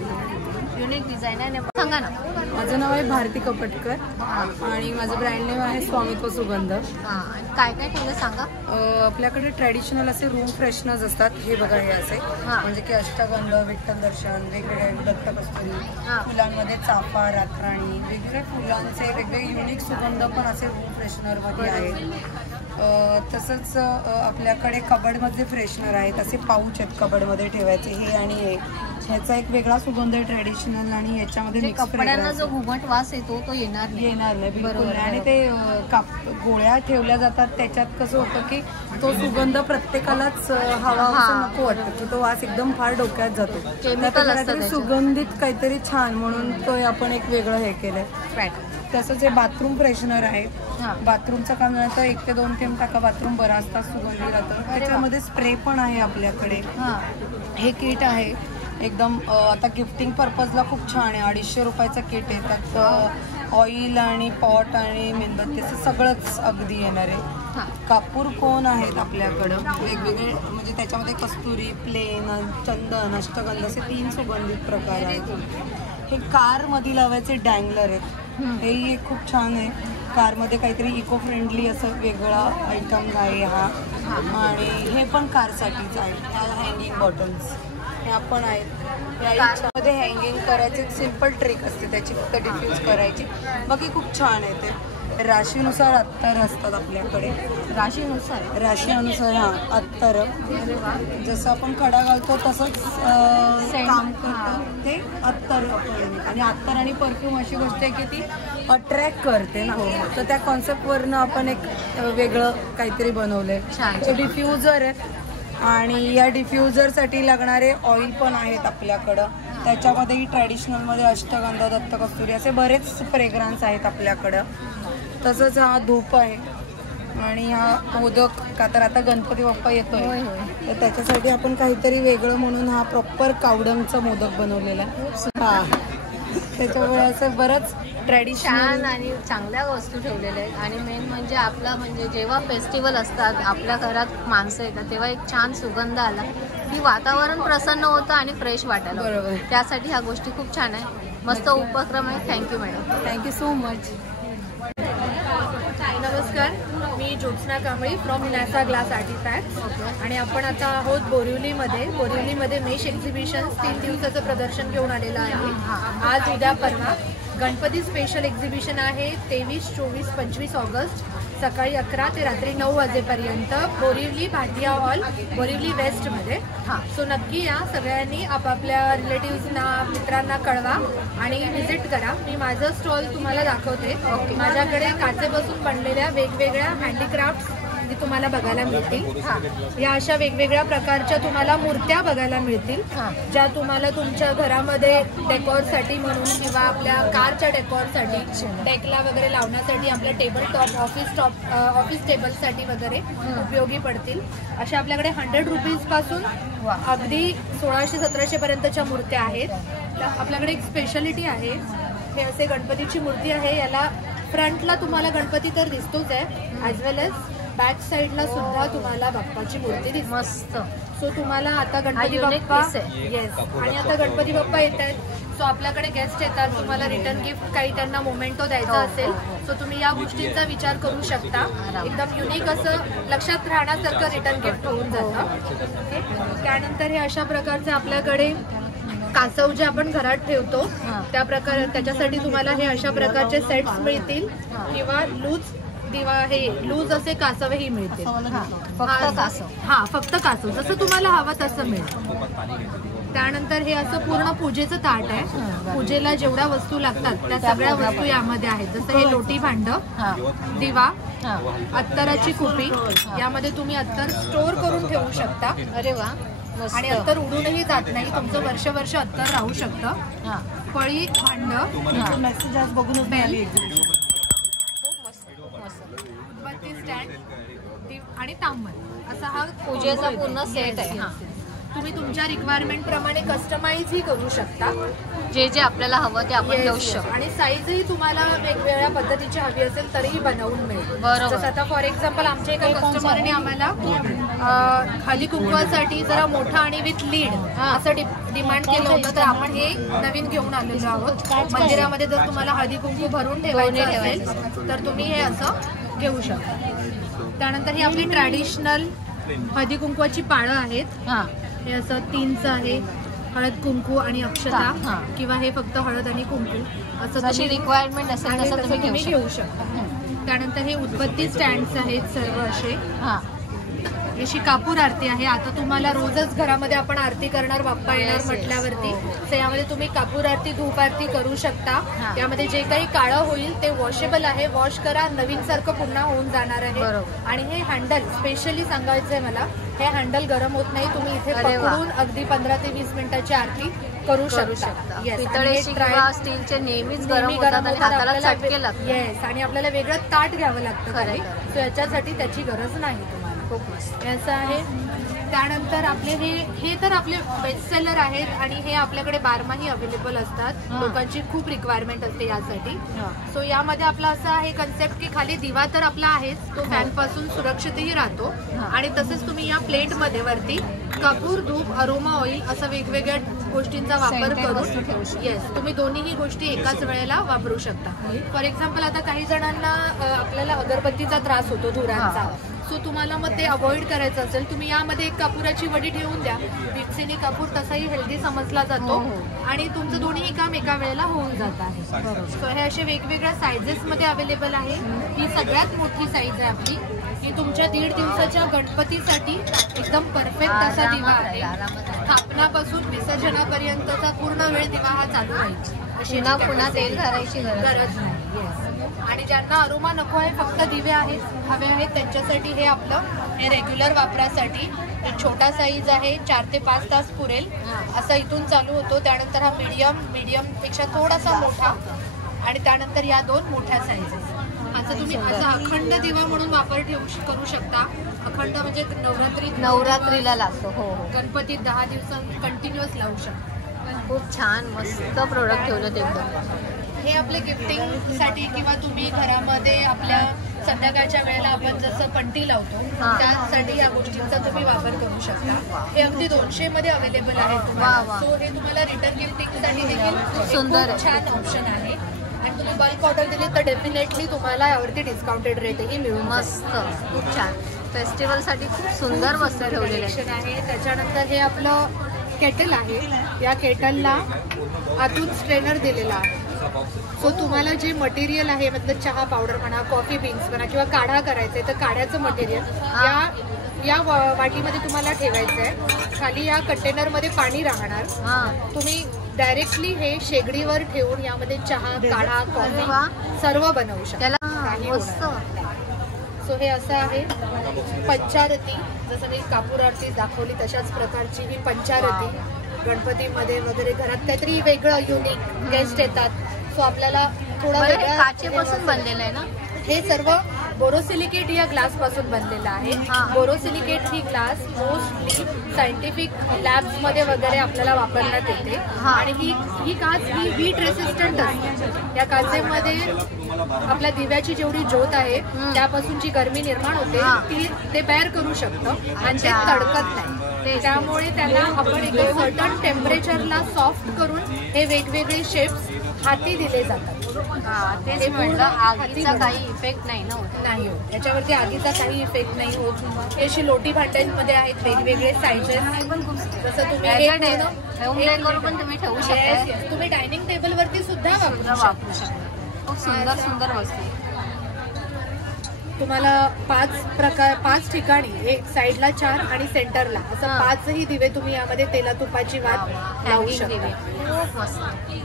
युनिक डिझाईन आहे. सांगा ना. माझं नाव आहे भारती कपटकर आणि माझं ब्रँड नेम आहे स्वामित्व सुगंध. काय काय ठेवलं सांगा. आपल्याकडे ट्रॅडिशनल असे रूम फ्रेशनर्स असतात. हे बघा, हे असे म्हणजे की अष्टगंध, विठ्ठल दर्शन, वेगवेगळे दत्तकस्तुरी, फुलांमध्ये चाफा, रातराणी, वेगवेगळ्या फुलांचे वेगवेगळे युनिक सुगंध पण असे रूम फ्रेशनरमध्ये आहेत. तसंच आपल्याकडे कबडमधले फ्रेशनर आहेत. असे पाऊच आहेत कबडमध्ये ठेवायचे, हे आणि हे. ह्याचा एक वेगळा सुगंध आहे ट्रॅडिशनल, आणि याच्यामध्ये कपड्यांना जो घुमट वास येतो तो येणार नाही बरोबर. आणि ते गोळ्या ठेवल्या जातात, त्याच्यात कसं होतं की तो सुगंध प्रत्येकालाच हवा असं नको वाटतं की तो वास एकदम फार डोक्यात जातो. काहीतरी सुगंधित काहीतरी छान म्हणून तो आपण एक वेगळं हे केलंय. तसंच हे बाथरूम फ्रेशनर आहे. बाथरूमचं काम झालं तर 1 ते 2 थेंब टाका, बाथरूम बराच तास सुगंधी राहतं. त्याच्यामध्ये स्प्रे पण आहे आपल्याकडे. हे किट आहे एकदम, आता गिफ्टिंग पर्पजला खूप छान आहे. 250 रुपयाचं किट आहे. त्यात ऑइल आणि पॉट आणि मेणबत्तीचं सगळंच अगदी येणार आहे. कापूर कोण आहेत आपल्याकडं वेगवेगळे, म्हणजे त्याच्यामध्ये कस्तुरी, प्लेन, चंदन, अष्टगंध असे 3 सुगंधित प्रकार आहेत. हे कारमध्ये लावायचे डँगलर आहेत. हेही एक खूप छान आहे. कारमध्ये काहीतरी इको फ्रेंडली असं वेगळा आयटम आहे हा. आणि हे पण कारसाठीच आहे. ह्या हँगिंग बॉटल्स ह्या पण आहेत. याच्यामध्ये हँगिंग करायचे सिम्पल ट्रिक असते त्याची, फक्त डिफ्यूज करायची. बाकी खूप छान आहे ते. राशीनुसार अत्तर असतात आपल्याकडे. राशी अनुसार अत्तर. जसं आपण खडा घालतो तसंच काम करतं ते अत्तर आपण. आणि अत्तर आणि परफ्यूम अशी गोष्ट आहे की ती अट्रॅक्ट करते ना, तर त्या कॉन्सेप्टवरनं आपण एक वेगळं काहीतरी बनवलंय. तो डिफ्युजर आहे. आणि या डिफ्युजरसाठी लागणारे ऑइल पण आहेत आपल्याकडं. त्याच्यामध्येही ट्रॅडिशनलमध्ये अष्टगंध, दत्तकस्तुरी असे बरेच फ्रेग्रन्स आहेत आपल्याकडं. तसंच हा धूप आहे. आणि हा मोदक, का तर आता गणपती बाप्पा येतोय तर त्याच्यासाठी आपण काहीतरी वेगळं म्हणून हा प्रॉपर कावडंगचा मोदक बनवलेला आहे. त्याच्यामुळे असं बरंच ट्रॅडिशनल आणि चांगल्या वस्तू ठेवलेल्या आहेत. आणि मेन म्हणजे आपला म्हणजे जेव्हा फेस्टिवल असतात, आपल्या घरात माणसं येतात, तेव्हा एक छान सुगंध आला की वातावरण प्रसन्न होतं आणि फ्रेश वाटायला. बरोबर. त्यासाठी ह्या गोष्टी खूप छान आहे. मस्त उपक्रम आहे. Thank you madam. Thank you so much. नमस्कार, मी Jyotsna Kambli from NASA glass artifacts. आणि आपण आता आहोत बोरिवलीमध्ये मेश एक्झिबिशन 3 दिवसाचं प्रदर्शन घेऊन आलेलं आहे. आज उद्या परवा गणपती स्पेशल एक्झिबिशन आहे. 23, 24, 25 ऑगस्ट सकाळी 11 ते रात्री 9 वाजेपर्यंत बोरिवली भाटिया हॉल, बोरिवली वेस्टमध्ये. सो नक्की या सगळ्यांनी, आपापल्या रिलेटिव्सना, मित्रांना कळवा आणि व्हिजिट करा. मी माझं स्टॉल तुम्हाला दाखवते. माझ्याकडे काचेपासून बनलेल्या वेगवेगळ्या हँडीक्राफ्ट्स तुम्हाला बघायला मिळतील. या अशा वेगवेगळ्या प्रकारच्या तुम्हाला मूर्त्या बघायला मिळतील, ज्या तुम्हाला तुमच्या घरामध्ये डेकॉरसाठी म्हणून किंवा आपल्या कारच्या डेकॉरसाठी, डेकला वगैरे लावण्यासाठी, आपल्या टेबल टॉप, ऑफिस टेबलसाठी वगैरे उपयोगी पडतील. अशा आपल्याकडे 100 रुपीजपासून अगदी 1600-1700 पर्यंतच्या मूर्त्या आहेत. आपल्याकडे एक स्पेशालिटी आहे. हे असे गणपतीची मूर्ती आहे. याला फ्रंटला तुम्हाला गणपती तर दिसतोच आहे, ॲज वेल एज बॅक साईडला सुद्धा तुम्हाला बाप्पाची मूर्ती दिसते. मस्त सो तुम्हाला आता गणपती बाप्पा येस आणि आता गणपती बाप्पा येत आहेत. सो आपल्याकडे गेस्ट येतात, तुम्हाला रिटर्न गिफ्ट काही त्यांना मोमेंटो द्यायचा असेल सो तुम्ही या गोष्टींचा विचार करू शकता. एकदम युनिक असं लक्षात राहण्यासारखं रिटर्न गिफ्ट होऊन जातं. त्यानंतर हे अशा प्रकारचे आपल्याकडे कासव जे आपण घरात ठेवतो त्याच्यासाठी तुम्हाला हे अशा प्रकारचे सेट्स मिळतील किंवा लूज दिवा हे लूज असे कासवही मिळतील. फक्त कासव जसं तुम्हाला हवं तसं मिळेल. त्यानंतर हे असं पूर्ण पूजेचं ताट आहे. पूजेला जेवढ्या वस्तू लागतात त्या सगळ्या वस्तू यामध्ये आहेत. जसं हे लोटी भांड, दिवा, अत्तराची कुपी, यामध्ये तुम्ही अत्तर स्टोअर करून ठेवू शकता. अरे वा. आणि अत्तर उडूनही जात नाही, तुमचं वर्ष अत्तर राहू शकतं. फळी भांड, बेल, स्टँड आणि तांबट असा हा पूजेचा पूर्ण सेट आहे. तुम्ही तुमच्या रिक्वायरमेंट प्रमाणे कस्टमाइजही करू शकता. जे आपल्याला हवं ते आपण देऊ शकतो. आणि साईजही तुम्हाला वेगवेगळ्या पद्धतीची हवी असेल तरीही बनवून मिळेल. जसं आता फॉर एक्झाम्पल आमच्या एका कस्टमरने आम्हाला हळदी कुंकवासाठी जरा मोठा आणि विथ लीड असं डिमांड केलं होतं, तर आपण हे नवीन घेऊन आलेलो आहोत. मंदिरामध्ये जर तुम्हाला हळदी कुंकू भरून ठेवायचं असेल तर तुम्ही हे असं घेऊ शकता. त्यानंतर ही आपली ट्रॅडिशनल हळदी कुंकवाची पाळं आहेत. हे असं 3चं आहे, हळद कुंकू आणि अक्षता किंवा हे फक्त हळद आणि कुंकू असं जशी रिक्वायरमेंट असेल तसं तुम्ही घेऊ शकता. त्यानंतर हे उदबत्ती स्टँड्स आहेत सर्व असे. अशी कापूर आरती आहे. आता तुम्हाला रोजच घरामध्ये आपण आरती करणार, बाप्पा येणार म्हटल्यावरती तर यामध्ये तुम्ही कापूर आरती, धूप आरती करू शकता. यामध्ये जे काही काळं होईल ते वॉशेबल आहे, वॉश करा, नवीन सारखं पुन्हा होऊन जाणार आहे. आणि हे हँडल स्पेशली सांगायचंय मला, हे हँडल गरम होत नाही, तुम्ही इथे पकडून अगदी 15 ते 20 मिनिटाची आरती करू शकता. स्टीलचे नेहमीच गरम होतात हाताला चटके लागतात. येस, आणि आपल्याला वेगळं ताट घ्यावं लागतं, सो याच्यासाठी त्याची गरज नाही तुम्हाला. खूप मस्त असं आहे. त्यानंतर आपले हे तर आपले बेस्ट सेलर आहेत आणि हे आपल्याकडे बारमाही अवेलेबल असतात. लोकांची खूप रिक्वायरमेंट असते यासाठी. सो यामध्ये आपला असं आहे कन्सेप्ट की खाली दिवा तर आपला आहेच, तो फॅन पासून सुरक्षितही राहतो. आणि तसेच तुम्ही या प्लेट मध्ये वरती कापूर, धूप, अरोमा ऑइल असं वेगवेगळ्या गोष्टींचा वापर करून येस तुम्ही दोन्हीही गोष्टी एकाच वेळेला वापरू शकता. फॉर एक्झाम्पल आता काही जणांना आपल्याला अगरबत्तीचा त्रास होतो धुरांचा, सो तुम्हाला मग ते अवॉइड करायचं असेल, तुम्ही यामध्ये एक कापुराची वडी ठेवून द्या. दीपसेनी कापूर तसाही हेल्दी समजला जातो आणि तुमचं दोन्ही काम एका वेळेला होऊन जात आहे. सो हे असे वेगवेगळ्या साईजेस मध्ये अवेलेबल आहे. ही सगळ्यात मोठी साईज आहे आपली. ही तुमच्या 1.5 दिवसाच्या गणपतीसाठी एकदम परफेक्ट असा दिवा आहे. स्थापनापासून विसर्जनापर्यंतचा पूर्ण वेळ दिवा हा चालू राहील. पुन्हा तेल घालायची गरज नाही. आणि ज्यांना अरोमा नको आहे, फक्त दिवे आहेत हवे आहेत, त्यांच्यासाठी हे आपलं हे रेग्युलर वापरासाठी छोटा साईज आहे. 4 ते 5 तास पुरेल असा इथून चालू होतो. त्यानंतर हा मीडियम पेक्षा थोडासा मोठा आणि त्यानंतर या 2 मोठ्या साईजेस. असं तुम्ही असा अखंड दिवा म्हणून वापर करू शकता. अखंड म्हणजे नवरात्रीला लागतो. हो, गणपती 10 दिवस कंटिन्युअस लावू शकता. खूप छान मस्त प्रोडक्ट ठेवलं ते एकदम. हे आपले गिफ्टिंगसाठी किंवा तुम्ही घरामध्ये आपल्या संध्याकाळच्या वेळेला आपण जसं पंटी लावतो त्यासाठी या गोष्टींचा तुम्ही वापर करू शकता. हे अगदी 200 मध्ये अवेलेबल आहे तुम्हाला. सो हे तुम्हाला रिटर्न गिफ्टिंगसाठी देखील सुंदर छान ऑप्शन आहे. आणि तुम्ही बल्क ऑर्डर दिली तर डेफिनेटली तुम्हाला यावरती डिस्काउंटेड रेटही मिळून. मस्त, खूप छान. फेस्टिवलसाठी खूप सुंदर वस्तू ठेवलेली आहे. त्याच्यानंतर हे आपलं केटल आहे. या केटलला आतून स्ट्रेनर दिलेला आहे. सो तुम्हाला जे मटेरियल आहे मतलब चहा पावडर म्हणा, कॉफी बीन्स म्हणा किंवा काढा करायचंय तर काढ्याचं मटेरियल या वाटीमध्ये तुम्हाला ठेवायचं आहे. खाली या कंटेनरमध्ये पाणी राहणार. तुम्ही डायरेक्टली हे शेगडीवर ठेवून यामध्ये चहा, काढा, कॉफी सर्व बनवू शकता. सो हे असं आहे. पंचारती, जसं मी कापूर आरती दाखवली तशाच प्रकारची ही पंचारती. गणपतीमध्ये वगैरे घरात काहीतरी वेगळं युनिक गेस्ट येतात, सो आपल्याला थोडा काचेपासून बनलेलं आहे ना हे सर्व. बोरोसिलिकेट या ग्लास पासून बनलेला आहे. बोरोसिलिकेट ही ग्लास मोस्टली सायंटिफिक लॅब्स मध्ये वगैरे आपल्याला वापरण्यात येते. आणि ही काच ही हीट रेसिस्टंट असते. या काचेमध्ये आपल्या दिव्याची जेवढी ज्योत आहे त्यापासून जी गरमी निर्माण होते ती ते बेअर करू शकतं आणि ते तडकत नाही. त्यामुळे त्याला आपण एका सर्टन टेम्परेचरला सॉफ्ट करून हे वेगवेगळे शेप्स हाती दिले जातात. तेच म्हटलं आगीचा काही इफेक्ट नाही ना होत. नाही होत याच्यावरती आगीचा काही इफेक्ट नाही होत. हे अशी लोटी भांड्यांमध्ये आहेत वेगवेगळे साईजेस. जसं तुम्ही होम डेकोर पण तुम्ही ठेवू शकता. तुम्ही डायनिंग टेबल वरती सुद्धा वापरू शकता. खूप सुंदर सुंदर वस्तू. तुम्हाला 5 ठिकाणी एक साईडला 4 आणि सेंटरला असं 5ही दिवे तुम्ही यामध्ये तेला तुपाची वात लावू शकता.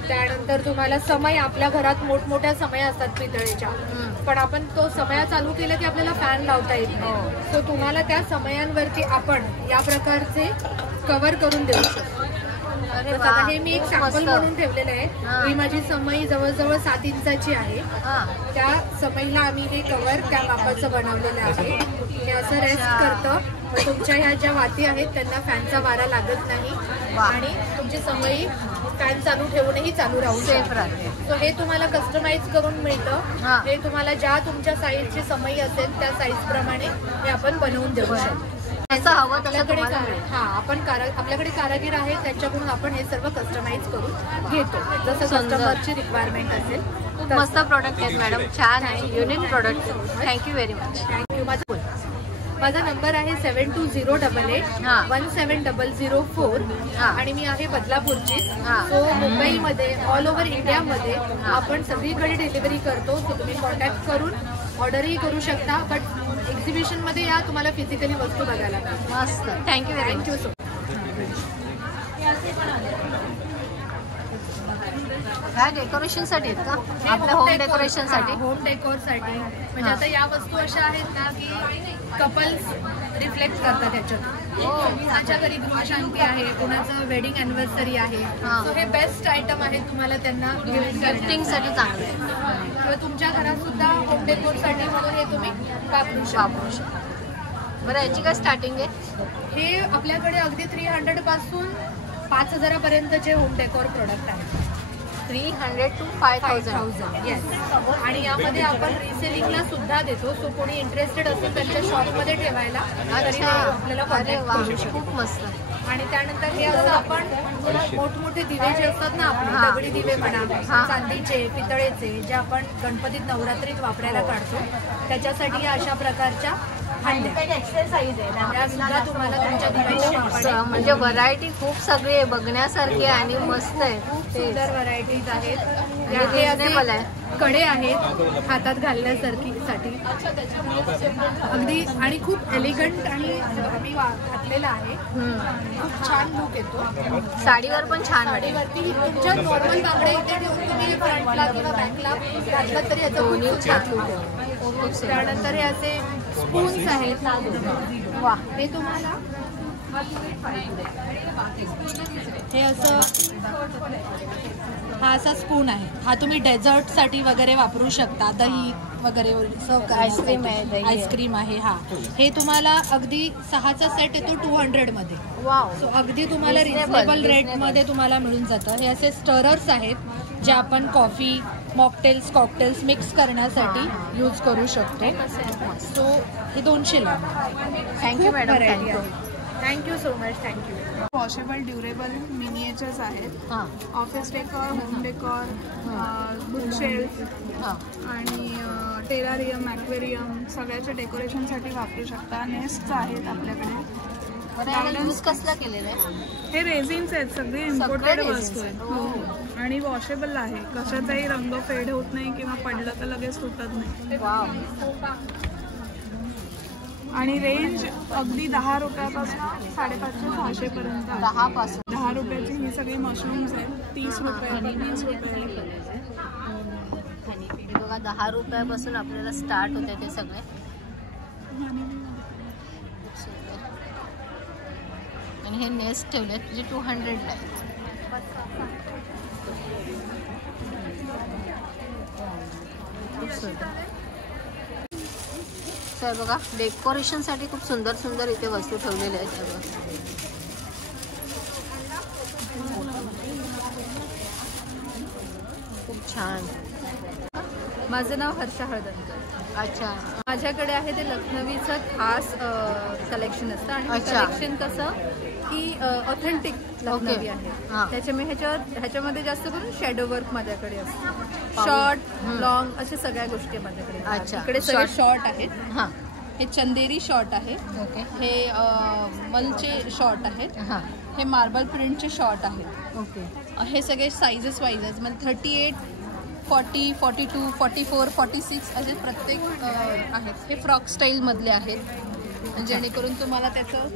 त्यानंतर तुम्हाला समय, आपल्या घरात मोठमोठ्या समया असतात पितळेच्या, पण आपण तो समया चालू केला की आपल्याला फॅन लावता येत नाही. सो तुम्हाला त्या समयांवरती आपण या प्रकारचे कव्हर करून देऊ शकतो. हे मी एक सॅम्पल म्हणून ठेवलेलं आहे. ही माझी समई जवळजवळ 7 इंचाची आहे. त्या समईला आम्ही हे कव्हर त्या मापाचं बनवलेलं आहे. हे असं रेस्ट करतं. तुमच्या ह्या ज्या वाती आहेत त्यांना फॅनचा वारा लागत नाही आणि तुमची समई फॅन चालू ठेवूनही चालू राहू शकते. सो हे तुम्हाला कस्टमाइज करून मिळतं. हे तुम्हाला ज्या तुमच्या साईजची समई असेल त्या साईज प्रमाणे हे आपण बनवून देऊ शकतो. आपल्याकडे आपल्याकडे कारागीर आहेत, त्यांच्याकडून आपण हे सर्व कस्टमाइज करून घेतो जसं कस्टमरची रिक्वायरमेंट असेल. खूप मस्त प्रोडक्ट आहेत मॅडम, छान आहे, unique product. Thank you very much. Thank you. माझा नंबर आहे 7208170004 आणि मी आहे बदलापूरची. सो मुंबईमध्ये ऑल ओव्हर इंडियामध्ये आपण सगळीकडे डिलिव्हरी करतो. सो तुम्ही कॉन्टॅक्ट करून ऑर्डरही करू शकता. बट एक्झिबिशनमध्ये या, तुम्हाला फिजिकली वस्तू बघायला मस्त. Thank you very much. सो ह्या डेकोरेशनसाठी आहेत का? आपल्या होम डेकोरेशनसाठी? होम डेकोरसाठी. म्हणजे आता या वस्तू अशा आहेत ना की कपल्स रिफ्लेक्ट करतात त्याच्यात. कुणाच्या घरी गृहशांती आहे, कुणाचं वेडिंग अॅनिव्हर्सरी आहे. सो हे बेस्ट आयटम आहे तुम्हाला त्यांना गिफ्टिंगसाठी चांगलं आहे. किंवा तुमच्या घरात सुद्धा होम डेकोरसाठी म्हणून हे तुम्ही वापरू शकता. बरं, याची काय स्टार्टिंग आहे? हे आपल्याकडे अगदी 300 पासून 5000 पर्यंतचे होम डेकोर प्रोडक्ट आहेत. 300 to 5000. येस. आणि यामध्ये आपण रिसेलिंगला सुद्धा देतो. सो कोणी इंटरेस्टेड असेल त्यांच्या शॉपमध्ये ठेवायला तरी आपल्याला कॉन्टॅक्ट करू शकतो. खूप मस्त. आणि त्यानंतर हे असं आपण मोठमोठे दिवे जे असतात ना आपले, दगडी दिवे म्हणा, चांदीचे, पितळेचे, जे आपण गणपतीत नवरात्रीत वापरायला काढतो, त्याच्यासाठी अशा प्रकारच्या त्या सुद्धा तुम्हाला तुमच्या दिव्याच्या. म्हणजे व्हरायटी खूप सगळी आहे, बघण्यासारखी आणि मस्त आहे. खूप सुंदर व्हरायटीज आहेत. रिजनेबल आहे. कडे आहेत हातात घालण्यासाठी अगदी, आणि खूप एलिगंट आणि आम्ही घातलेला आहे. खूप छान लुक येतो. साडीवर पण छान वाटेल. वरती तुमच्या नॉर्मल बांगड्या इथे ठेवून तुम्ही फ्रंटला किंवा बॅकला घातलं तरी याचा खूप छान लुक येतो. त्यानंतर हे असे स्पून्स आहेत. वा. हे तुम्हाला हे असं, हा असा स्पून आहे. हा तुम्ही डेझर्टसाठी वगैरे वापरू शकता. दही वगैरे सर्व आईस्क्रीम आहे. आईस्क्रीम आहे. हा हे तुम्हाला अगदी 6चा सेट येतो 200 मध्ये. वाव. सो अगदी तुम्हाला रिजनेबल रेटमध्ये तुम्हाला मिळून जातं. हे असे स्टरर्स आहेत जे आपण कॉफी, मॉकटेल्स, कॉकटेल्स मिक्स करण्यासाठी यूज करू शकतो. सो हे 200ला. Thank you madam. Thank you so much. Thank you. Washable durable miniatures आहेत. Office decor, home decor, book shelf आणि टेरारियम, ॲक्वेरियम सगळ्याच्या डेकोरेशनसाठी वापरू शकता. नेस्ट्स आहेत आपल्याकडे. यूज कसला केलेला आहे? हे रेझिन्स आहेत, सगळे इम्पोर्टेड वस्तू आहेत. हो. आणि वॉशेबल आहे. कशाचाही रंग फेड होत नाही किंवा पडलं तर लगेच तुटत नाही. आणि रेंज अगदी 10 रुपयापासून 550-600 पर्यंत. 10 रुपयाची ही सगळी मशरूम्स आहेत. 30 रुपये, 20 रुपये. बघा 10 रुपयापासून आपल्याला स्टार्ट होते ते सगळे. आणि हे नेस्ट ठेवलेत जे 200 आहे. तर बघा डेकोरेशनसाठी खूप सुंदर सुंदर इथे वस्तू ठेवलेल्या आहेत. खूप छान. माझं नाव हर्षा हळदणकर. अच्छा. माझ्याकडे आहे ते लखनवीचं खास कलेक्शन असतं आणि कलेक्शन कसं की ऑथेंटिक लखनवी आहे. त्याच्यामुळे ह्याच्यामध्ये जास्त करून शॅडो वर्क माझ्याकडे असतं. शॉर्ट लॉंग अशा सगळ्या गोष्टी माझ्याकडे. इकडे सगळे शॉर्ट आहेत. हे चंदेरी शॉर्ट आहे. हे मलचे शॉर्ट आहेत. हे मार्बल प्रिंटचे शॉर्ट आहेत. हे सगळे साईजेस वाईज म्हणजे 38, 40, 42, 44, 46 असे प्रत्येक आहेत. हे फ्रॉक स्टाईल मधले आहेत जेणेकरून तुम्हाला त्याचं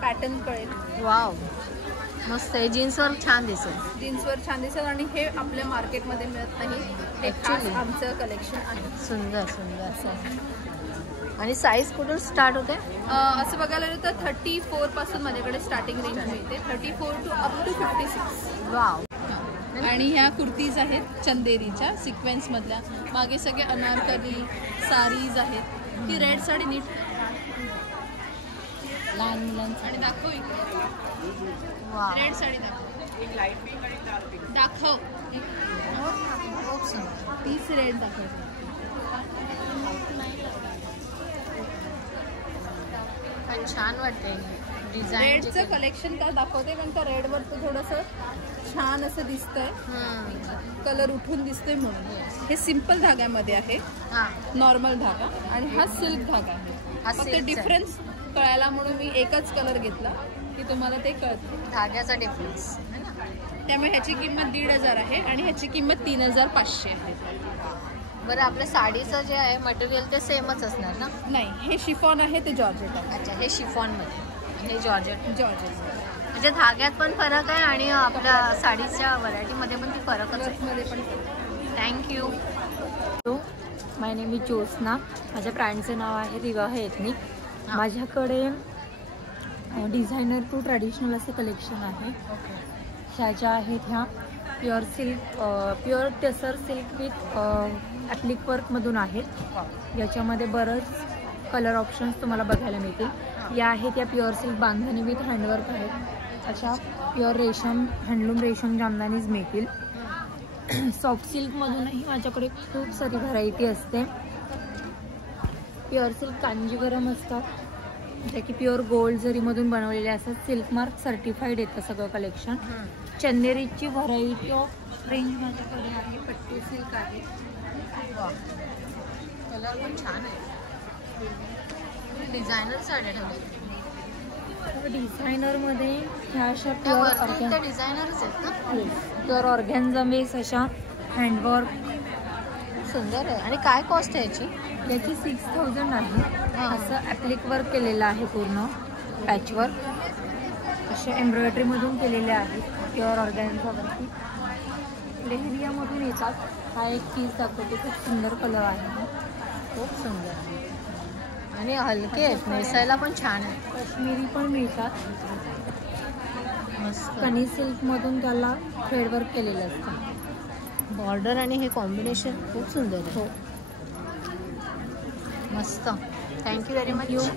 पॅटर्न कळेल. वाव मस्त आहे. जीन्सवर छान दिसेल. जीन्सवर छान दिसेल आणि हे आपल्या मार्केटमध्ये मिळत नाही. हे खास आमचं कलेक्शन आहे. सुंदर सुंदर असं. आणि साईज कुठून स्टार्ट होते? असं बघायला गेलं तर 34 पासून माझ्याकडे स्टार्टिंग रेंज मिळते. 34 to up to 56. वाव. आणि ह्या कुर्तीज आहेत चंदेरीच्या सिक्वेन्स मधल्या. मागे सगळे अनारकली साडीज आहेत. ही रेड साडी नीट लहान मुलांची आणि दाखव. रेड साडी दाखव. खूप सुंदर. पीस रेड दाखव. छान वाटते डिझाईन. रेडचं कलेक्शन का दाखवते कारण का रेडवर तर थोडंसं छान असं दिसतंय. कलर उठून दिसतोय म्हणून. हे सिंपल धाग्यामध्ये आहे. नॉर्मल धागा आणि हा सिल्क धागा आहे. फक्त डिफरन्स कळायला म्हणून मी एकच कलर घेतला की तुम्हाला ते कळतं धाग्याचा डिफरन्स. त्यामुळे ह्याची किंमत 1,500 आहे आणि ह्याची किंमत 3,500 आहे. बरं आपल्या साडीचं जे आहे मटेरियल ते सेमच असणार ना? नाही, हे शिफॉन आहे ते जॉर्जेट आहे. अच्छा, हे शिफॉनमध्ये, हे जॉर्जेट. म्हणजे धाग्यात पण फरक आहे आणि आपल्या साडीच्या व्हरायटीमध्ये पण ती फरकच मध्ये पण. Thank you. My name is Jyotsna. माझ्या ब्रँडचं नाव आहे विवाह एथनिक. माझ्याकडे डिझायनर टू ट्रॅडिशनल असे कलेक्शन आहे. ह्या ज्या आहेत ह्या pure silk, pure tussar silk with applique वर्कमधून आहेत. याच्यामध्ये बरंच कलर ऑप्शन्स तुम्हाला बघायला मिळतील. या आहेत या प्युअर सिल्क बांधणी विथ हँडवर्क आहेत. अशा प्युअर रेशम हँडलूम रेशम जामदानीज मिळतील. सॉफ्ट सिल्कमधूनही माझ्याकडे खूप सारी व्हरायटी असते. प्युअर सिल्क कांजीवरम असतात, जे की प्युअर गोल्ड जरीमधून बनवलेले असतात. सिल्क मार्क सर्टिफाईड येतं सगळं कलेक्शन. चंदेरीची व्हरायटी ऑफ रेंज माझ्याकडे आहे. पट्टी सिल्क आहे. कलर पण छान आहे. डिझायनर साड्या ठेवल्या. डिझायनरमध्ये ह्या अशा डिझायनरच आहेत ना? प्युअर ऑर्गॅन्झा बेस अशा हँडवर्क. सुंदर आहे. आणि काय कॉस्ट आहे याची? याची 6,000 आहे. असं ॲप्लिक वर्क केलेलं आहे, पूर्ण पॅचवर्क अशा एम्ब्रॉयडरीमधून केलेले आहेत. प्युअर ऑर्गॅन्झावरती लेहरियामधून येतात. हा एक पीस दाखवतो. खूप सुंदर कलर आहे. खूप सुंदर आणि हलके आहेत, नेसायला पण छान आहे. काश्मीरी पण मिळतात. मस्त. कनी सिल्कमधून त्याला थ्रेडवर्क केलेलं असतं. बॉर्डर आणि हे कॉम्बिनेशन खूप सुंदर आहे. हो, मस्त. Thank you very much.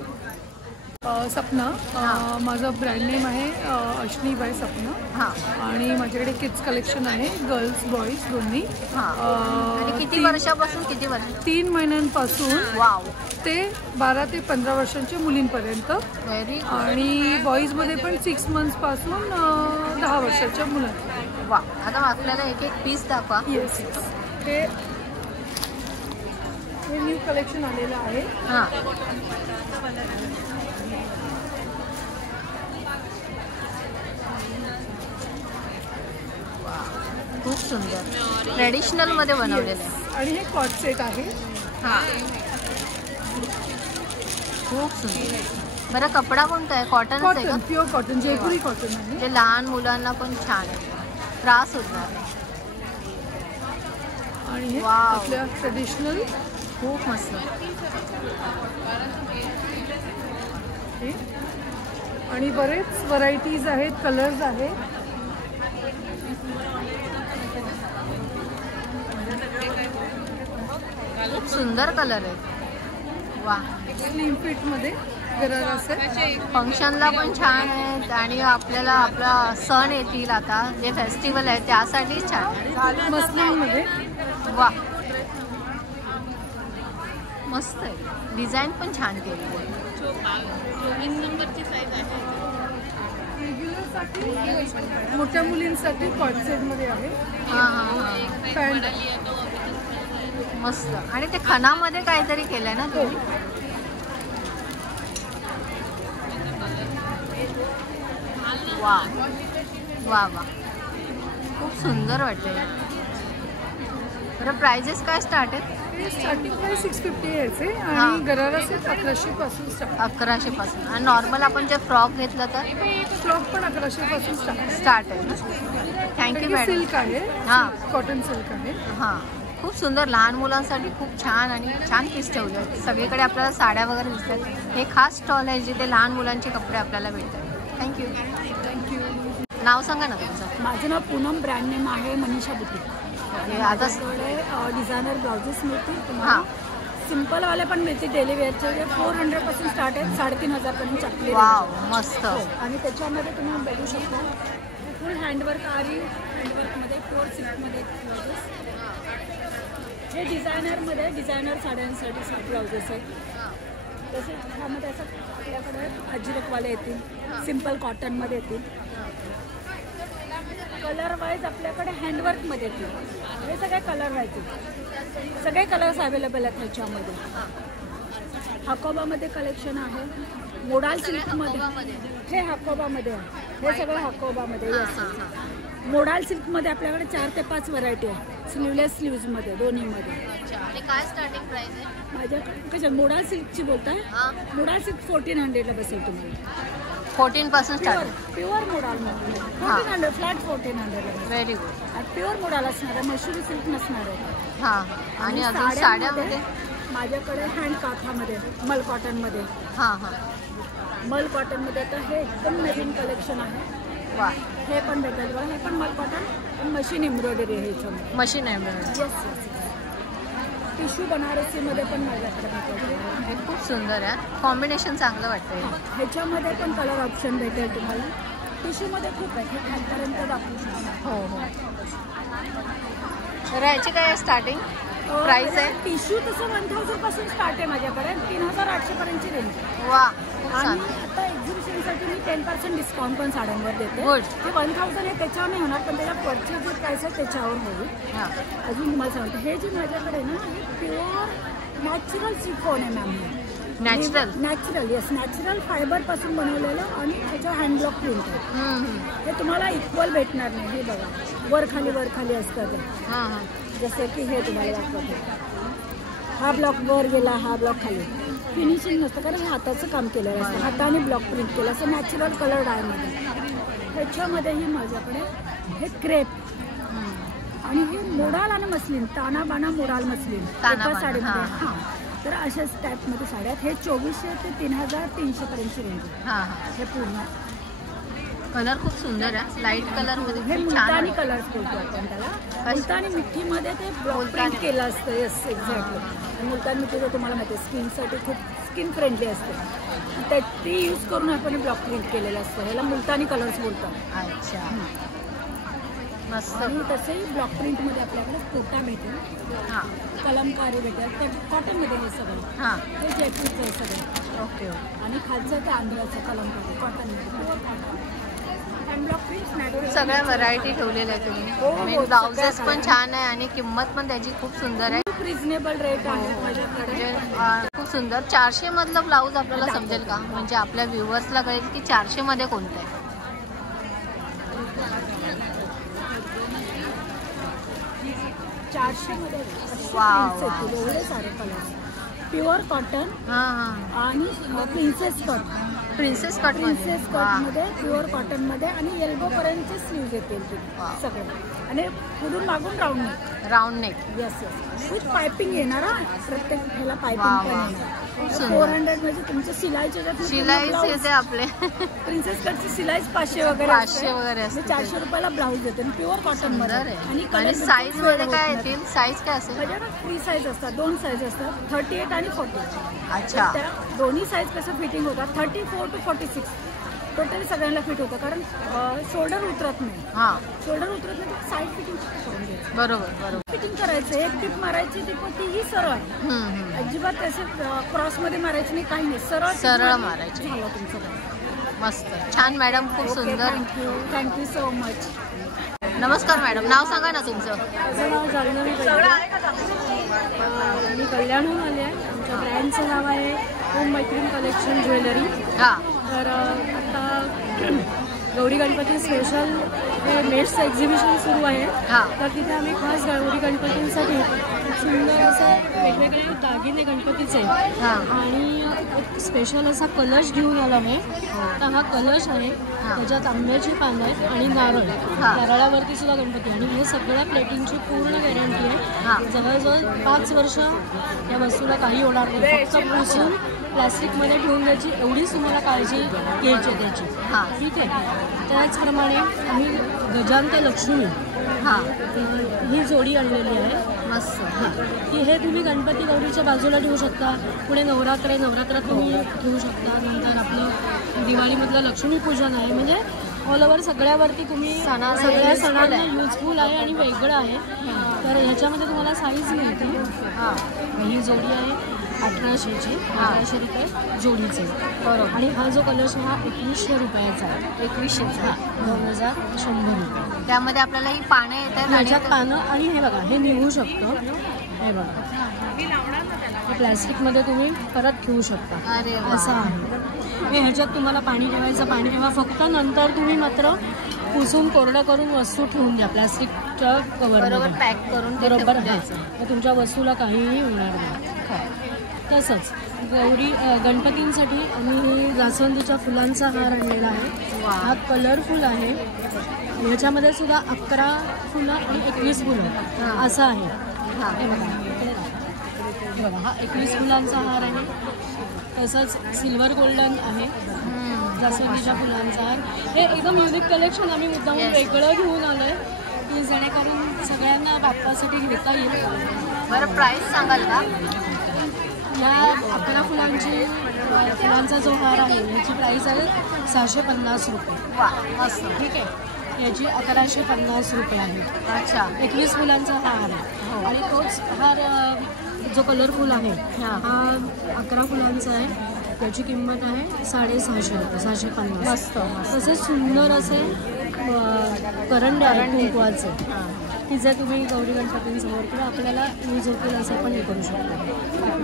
सपना, माझं ब्रँड नेम आहे अश्नीबाई सपना. आणि माझ्याकडे किड्स कलेक्शन आहे, गर्ल्स बॉईज दोन्ही. किती वर्षापासून? 3 महिन्यांपासून ते 12 ते 15 वर्षांच्या मुलींपर्यंत. आणि बॉईजमध्ये पण 6 मंथ्स पासून 10 वर्षाच्या मुलांपर्यंत. वा. आता आपल्याला एक एक पीस दाखवा. येस. हे न्यू कलेक्शन आलेलं आहे. खूप सुंदर ट्रेडिशनल मध्ये बनवलेलं आहे. आणि हे कॉट सेट आहे. खूप सुंदर. बरं, कपडा कोणता आहे? कॉटन आहे का? प्युअर कॉटन, जयपुरी कॉटन आहे. जे लहान मुलांना पण छान आहे, त्रास होत नाही. आणि हे आपल्या ट्रेडिशनल. खूप मस्त. आणि बरेच व्हरायटीज आहेत, कलर्स आहेत. खूप सुंदर कलर आहे. वा. स्लिम फिट मध्ये फंक्शनला पण छान आहे. आणि आपल्याला आपला सण येतील आता, जे फेस्टिवल आहे त्यासाठी छान आहे. मस्लिन मध्ये. वा. मस्त आहे, डिझाईन पण छान केली आहे. 24 नंबरची साईज आहे. मोठ्या मुलींसाठी कॉट सेटमध्ये आहे. हां हां हां, पॅन्ट मस्त. आणि ते खणामध्ये काहीतरी केलंय ना तुम्ही? वा वा वा, खूप सुंदर वाटतंय. बरं प्राइजेस काय स्टार्ट आहेत? स्टार्टिंग प्राइस 650 यायचे आणि गरारा सेट 1100 पासून स्टार्ट. 1100 पासून. आणि नॉर्मल आपण जर फ्रॉक घेतलं तर फ्रॉक पण 1100 पासून स्टार्ट आहे ना. Thank you madam. सिल्क आहे, हां कॉटन सिल्क आहे. हां, खूप सुंदर. लहान मुलांसाठी खूप छान आणि छान पीस ठेवले आहेत. सगळीकडे आपल्याला साड्या वगैरे दिसतात. हे खास स्टॉल आहे जिथे लहान मुलांचे कपडे आपल्याला मिळतात. थँक्यू. थँक्यू. नाव सांगा ना तुमचं. माझं नाव पूनम, ब्रँड नेम आहे मनीषा बुटीक. आता डिझायनर ब्लाउजेस मिळतील तुम्हाला. सिम्पलवाले पण मिळतील, डेली वेअरचे 400 पासून स्टार्ट आहेत, 3500 पर्यंत चकले. वाव मस्त. आणि त्याच्यामध्ये तुम्ही बघू शकता फुल हँडवर्क आरी हँडवर्कमध्ये प्युअर सिल्कमध्ये ब्लाउजेस. हे डिझायनरमध्ये डिझायनर साड्यांसाठी ब्लाउजेस आहेत. तसेच ह्यामध्ये असं आपल्याकडे अजिरकवाले येतील, सिम्पल कॉटनमध्ये येतील. कलर वाईज आपल्याकडे हँडवर्कमध्ये येतील. हे सगळे कलर राहतील, सगळे कलर्स अवेलेबल आहेत ह्याच्यामध्ये. हाकोबामध्ये कलेक्शन आहे, मोडाल सिल्कमध्ये. हे हाकोबामध्ये आहे, हे सगळं हाकोबामध्ये. मोडाल सिल्कमध्ये आपल्याकडे 4 ते 5 व्हरायटी आहे, स्लीवलेस स्लीव्जमध्ये दोन्हीमध्ये. आणि काय स्टार्टिंग प्राइस आहे माझ्याकडे? कशा मोडाल सिल्कची बोलताय? मोडाल सिल्क 1400ला बसेल तुम्हाला. 14 पासून start. Pure modal 1400, flat 1400. Very good. Pure modal असणार आहे, मशरूम सिल्क नसणार आहे. हां, आणि अजून साड्यामध्ये माझ्याकडे हँड काठामध्ये मल कॉटनमध्ये. हां हां, मल कॉटनमध्ये आता हे एकदम नवीन कलेक्शन आहे. वा, हे पण भेटेल बघा. हे पण मल कॉटन, पण मशीन एम्ब्रॉयडरी आहे ह्याच्यामध्ये. Machine embroidery. येस. टिश्यू बनारसीमध्ये पण माझ्याकडे भेटेल. हे खूप सुंदर आहे, कॉम्बिनेशन चांगलं वाटतंय. ह्याच्यामध्ये पण कलर ऑप्शन भेटेल तुम्हाला. टिश्यूमध्ये खूप आहे, हे खालपर्यंत दाखवू शकतो. हो हो. तर ह्याची काय स्टार्टिंग प्राइस आहे? टिश्यू तसं 1000 पासून स्टार्ट आहे माझ्याकडे, 3800 पर्यंतची रेंज. वा. आणि आता एक्झिबिशनसाठी मी 10% डिस्काउंट पण साड्यांवर देते. गुड. ते 1000 हे त्याच्यावर नाही होणार, पण त्याच्या परचेज जे प्राइस आहे त्याच्यावर होईल. अजून तुम्हाला सांगते, हे जे माझ्याकडे ना हे प्युअर नॅचरल सिफॉन आहे मॅम. नॅचरल येस, नॅचरल फायबरपासून बनवलेलं आणि त्याच्यावर हँडब्लॉक प्रिंट आहे. हे तुम्हाला इक्वल भेटणार नाही. हे बघा, वर खाली असतं ते. जसं की हे तुम्हाला दाखवते, हा ब्लॉक वर गेला, हा ब्लॉक खाली. फिनिशिंग नसतं, कारण हे हाताचं काम केलेलं असतं, हाताने ब्लॉक प्रिंट केलं असं नॅचरल कलर डायमध्ये. ह्याच्यामध्येही माझ्याकडे हे क्रेप आणि हे मोडाल आणि मसलीन, ताना बाना मोडाल मसलीन एका साडीमध्ये. हां, तर अशाच टाईपमध्ये साड्या. हे 2400 ते 3300 पर्यंतची रेंज आहे. हे पूर्ण कलर खूप सुंदर आहे, लाईट कलर मध्ये. हे मुलतानी कलर बोलतो आपण त्याला. मुलतानी मिठीमध्ये ते ब्लॉक प्रिंट केलं असतं. Yes, exactly. मुलतानी मिठी जर तुम्हाला माहिती आहे स्किनसाठी खूप स्किन फ्रेंडली असते, ते यूज करून आपण ब्लॉक प्रिंट केलेलं असतं. ह्याला मुलतानी कलर्स बोलतात. अच्छा, मस्त. आणि तसेही ब्लॉक प्रिंटमध्ये आपल्याकडे कोटा भेटेल, कलमकारी भेटेल, तर कॉटनमध्ये हे सगळं. हे जयपूरचं आहे सगळं. ओके. आणि खालचं ते आंध्राचं कलमकारी कॉटनमध्ये. सगळ्या व्हरायटी ठेवलेल्या आहे तुम्ही. ब्लाउजेस पण छान आहे आणि किंमत पण त्याची खूप सुंदर आहे. खूप रिझनेबल रेट आहे माझ्याकडे. खूप सुंदर. 400 मधलं ब्लाऊज आपल्याला समजेल का? म्हणजे आपल्या व्ह्युअर्सला कळेल की 400 मध्ये कोणतं आहे. 400 मध्ये एवढे सारे कलर. प्युअर कॉटन आणि प्रिन्सेस कट मध्ये प्युअर कॉटन मध्ये आणि एल्बो पर्यंतचे स्लीव्ह येतील सगळे. आणि पुढून मागून round neck. Yes yes, with piping येणार. प्रत्येक ह्याला पायपिंग पण येणार. 400 म्हणजे तुमचं शिलाईचे येते आपले. प्रिन्सेस कटची शिलाई 500 वगैरे असते. 400 रुपयाला ब्लाऊज येते प्युअर कॉटन मध्ये. आणि साईज मध्ये काय येतील? साईज काय असेल? माझ्याकडे 3 साईज असतात, 2 साईज असतात, 38 आणि 40. अच्छा. त्या दोन्ही साईज कसं फिटिंग होतात. 34 to 46 टोटली सगळ्यांना फिट होतं, कारण शोल्डर उतरत नाही. हां शोल्डर उतरत नाही तर साईड फिटिंग करून घ्यायचं. बरोबर. फिटिंग करायचं, एक टिप मारायची, टिप तीही सरळ आहे, अजिबात त्याचे क्रॉसमध्ये मारायची नाही, काही नाही, सरळ मारायची. झालं तुमचं काम. मस्त, छान मॅडम, खूप सुंदर. Thank you so much. नमस्कार मॅडम, नाव सांगा ना तुमचं. माझं नाव जान्हवी मी कल्याणहून आले आहे. आमच्या ब्रँडचं नाव आहे ओम मैत्रीण कलेक्शन ज्वेलरी. हां तर आता गौरी गणपती स्पेशल हे मेट्सचं एक्झिबिशन सुरू आहे. तर तिथे आम्ही खास गौरी गणपतींसाठी सुंदर असं वेगवेगळे दागिने गणपतीचे आणि एक स्पेशल असा कलश घेऊन आला आहे. तर हा कलश आहे, त्याच्यात आंब्याची पानं आहेत आणि नारळ, नारळावरती सुद्धा गणपती, आणि हे सगळ्या प्लेटिंगची पूर्ण गॅरंटी आहे. जवळजवळ 5 वर्ष या वस्तूला काही होणार नाही. फक्त पुसून प्लॅस्टिकमध्ये ठेवून द्यायची, एवढीच तुम्हाला काळजी घ्यायची त्याची. ठीक आहे. त्याचप्रमाणे आम्ही गजांत लक्ष्मी ही जोडी आणलेली आहे. मस्त. की हे तुम्ही गणपती गौरीच्या बाजूला ठेवू शकता. पुढे नवरात्रात तुम्ही ठेवू शकता. नंतर आपलं दिवाळीमधलं लक्ष्मीपूजन आहे. म्हणजे ऑल ओव्हर सगळ्यावरती तुम्ही सगळ्या सणांना युजफुल आहे आणि वेगळं आहे. तर ह्याच्यामध्ये तुम्हाला साईज मिळते. ही जोडी आहे 1800ची, 1800 रुपये जोडीचे. बरोबर. आणि हा जो कलश हा 2100 रुपयाचा आहे. 2100चा 2100 रुपये. त्यामध्ये आपल्याला ही पानं येतात, ह्याच्यात पानं, आणि हे बघा हे निघू शकतं. हे बघा हे प्लॅस्टिकमध्ये तुम्ही परत ठेवू शकता. अरे असं आहे हे. ह्याच्यात तुम्हाला पाणी ठेवायचं, पाणी ठेवा फक्त. नंतर तुम्ही मात्र पुसून कोरडं करून वस्तू ठेवून द्या प्लॅस्टिकच्या कव्हरमध्ये, पॅक करून बरोबर द्यायचं. तर तुमच्या वस्तूला काहीही होणार नाही. तसंच गणपतींसाठी आम्ही जास्वंदीच्या फुलांचा हार आणलेला आहे. हा कलरफुल आहे. ह्याच्यामध्ये सुद्धा 11 फुलं आणि 21 फुलं असं आहे. हे बघा हा 21 फुलांचा हार आहे. तसंच सिल्वर गोल्डन आहे, जास्वंदीच्या फुलांचा हार. हे एकदम युनिक कलेक्शन आम्ही मुद्दामून वेगळं घेऊन आलो आहे की जेणेकरून सगळ्यांना बाप्पासाठी घेता येईल. बरं, प्राईस सांगाल का? या 11 फुलांचा जो हार आहे याची प्राईस आहे 650 रुपये. मस्त. ठीक आहे. याची 1150 रुपये आहे. अच्छा. 21 फुलांचा हार आहे. आणि तोच हार जो कलरफुल आहे हा 11 फुलांचा आहे. त्याची किंमत आहे 650 रुपये, 650. मस्त. तसेच सुंदर असे करंडे आहेत कुंकवाचे की जे तुम्ही गौरी गणपतींसमोर किंवा आपल्याला यूज होतील असं पण हे करू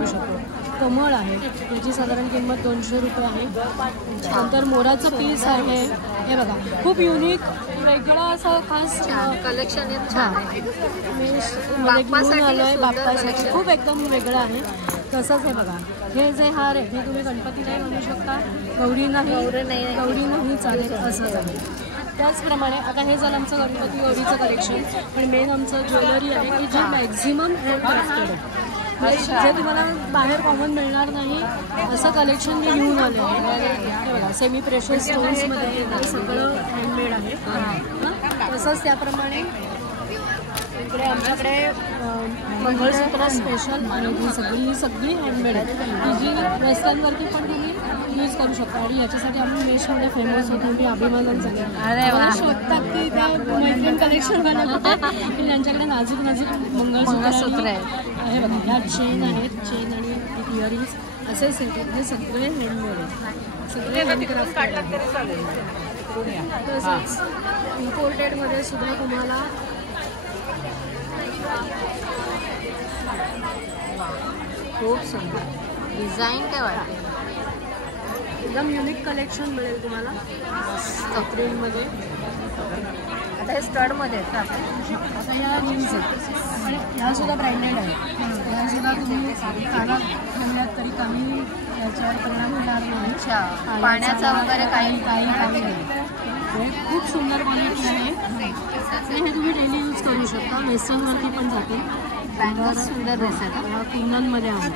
शकतो. कमळ आहे, याची साधारण किंमत 200 रुपये आहे. नंतर मोराचं पीस आहे. हे बघा खूप युनिक वेगळं असं खास कलेक्शन आलो आहे बाप्पासाठी. खूप एकदम वेगळं आहे. तसंच हे बघा हे जे हार आहे हे तुम्ही गणपतीलाही म्हणू शकता, गौरी नाही चालेल असंच आहे. त्याचप्रमाणे आता हे झालं आमचं गणपती गौरीचं कलेक्शन. पण मेन आमचं ज्वेलरी आहे की जे मॅक्झिमम हँडक्राफ्टेड आहे, जे तुम्हाला बाहेर कॉमन मिळणार नाही असं कलेक्शन मी घेऊन आले आहे. हे बघा सेमी प्रेशर स्टोन्समध्ये सगळं हँडमेड आहे. तसंच त्याप्रमाणे इकडे आमच्याकडे मंगळसूत्र स्पेशल आणि ही सगळी हँडमेड आहे की जी रस्त्यांवरती पण तुम्ही यूज करू शकता. आणि याच्यासाठी आम्ही मेशमध्ये फेमस होतो. मी अभिमानान सांगेन. मला शोधतात की त्या मैत्रीण कलेक्शन बनवतात की त्यांच्याकडे नाजूक मंगळसूत्र आहे. हे बघा ह्या चेन आहेत, चेन आणि इयरिंग्स असे सेट आहेत. हे सगळे हँडमेड आहेत, सगळे हँडक्राफ्ट आहेत. तसंच इम्पोर्टेडमध्ये सुद्धा तुम्हाला खूप सुंदर डिझाईन काय वाटते. एकदम युनिक कलेक्शन मिळेल तुम्हाला कपड्यांमध्ये. आता हे स्टडमध्ये आहेत का? आता ह्या जीन्स आहेत आणि ह्यासुद्धा ब्रँडेड आहेत. ह्यासुद्धा तुम्ही कानात घालण्यात तरी काही याच्यावर परिणाम होणार नाही. पाण्याचा वगैरे काही नाही. खूप सुंदर क्वालिटी आहे. हे तुम्ही डेली यूज करू शकता. वेस्टर्नवरती पण जाते. बँगल्स सुंदर दिसतात. कुंदनमध्ये आहे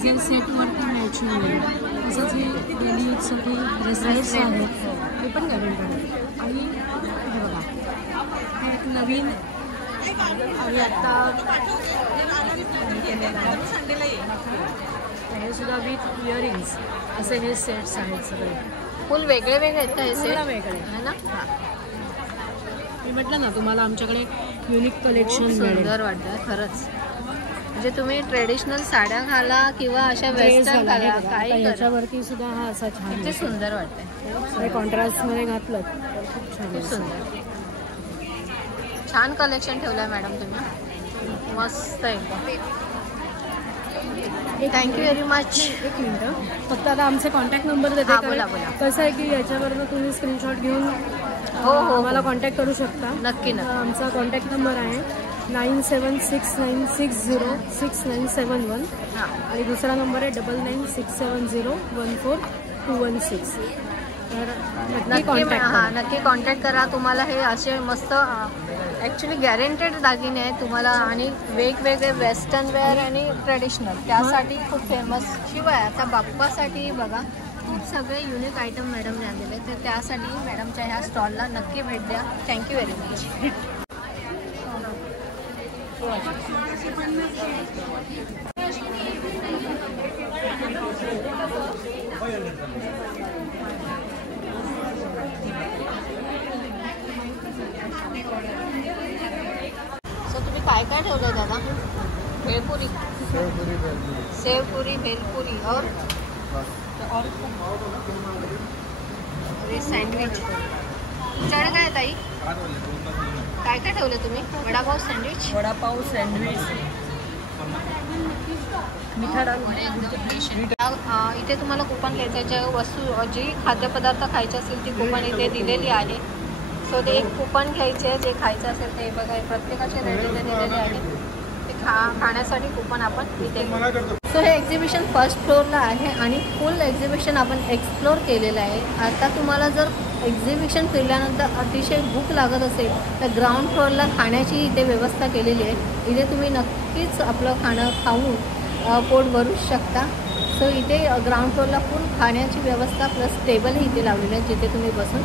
जे सेटवरती मॅचिंग आहे. तसंच हे डेली यूजसाठी ब्रेसलेट्स आहेत, ते पण गॅरंटी आहे. आणि हे बघा हे एक नवीन आम्ही आत्ता केलेलं आहे. हे सुद्धा विथ इयरिंग्स असे हे सेट्स आहेत सगळे. फुल वेगळे वेगळे आहेत का हे पूर्ण सेट वेगळे. है ना? मी म्हटलं ना तुम्हाला आमच्याकडे युनिक कलेक्शन खूप सुंदर वाटतं खरंच. म्हणजे तुम्ही ट्रेडिशनल साड्या घाला किंवा अशा वेस्टर्न घाला काही करा, याच्यावरती सुद्धा हा असा छान किती सुंदर वाटतंय. कॉन्ट्रास्ट मध्ये घातलं तर खूप छान खूप दिसेल. सुंदर छान कलेक्शन ठेवलंय मॅडम तुम्ही. मस्त एकदम. Thank you very much. एक मिनिट फक्त आता आमचे कॉन्टॅक्ट नंबर देते. हा, बोला, बोला. कसं आहे की याच्यावरनं तुम्ही स्क्रीनशॉट घेऊन हो, हो. आम्हाला कॉन्टॅक्ट करू शकता. नक्की नक्की. आमचा कॉन्टॅक्ट नंबर आहे 9769606971 हां आणि दुसरा नंबर आहे 9967014216. तर नक्की नक्की कॉन्टॅक्ट हां नक्की कॉन्टॅक्ट करा. तुम्हाला हे असे मस्त ॲक्च्युली गॅरंटेड दागिने आहेत तुम्हाला आणि वेगवेगळे वेस्टर्न वेअर आणि ट्रेडिशनल त्यासाठी खूप फेमस. शिवाय आता बाप्पासाठी बघा खूप सगळे युनिक आयटम मॅडमने आणलेले तर त्यासाठी मॅडमच्या ह्या स्टॉलला नक्की भेट द्या. Thank you very much. सो तुम्ही काय काय ठेवलं दादा? भेळपुरी, सेवपुरी, भेलपुरी और अरे सँडविच. तुमच्याकडे काय आहे ताई? काय काय ठेवलं तुम्ही? वडापाव सँडविच, वडापाव सँडविच, मिठा डाळ. इथे तुम्हाला कुपन घ्यायचं आहे. ज्या वस्तू जी खाद्यपदार्थ खायचे असतील ती कुपन इथे दिलेली आहे. सो ते एक कुपन घ्यायचे जे खायचं असेल ते बघा प्रत्येकाचे रेट इथे दिलेले आहे. ते खाण्यासाठी कुपन आपण इथे. सो हे एक्झिबिशन फर्स्ट फ्लोअरला आहे आणि फुल एक्झिबिशन आपण एक्सप्लोअर केलेलं आहे. आता तुम्हाला जर एक्झिबिशन फिरल्यानंतर अतिशय भूक लागत असेल तर ग्राउंड फ्लोअरला खाण्याची इथे व्यवस्था केलेली आहे. इथे तुम्ही नक्कीच आपलं खाणं खाऊन पोट भरू शकता. सो इथे ग्राउंड फ्लोअरला फुल खाण्याची व्यवस्था प्लस टेबलही इथे लावलेले आहेत जिथे तुम्ही बसून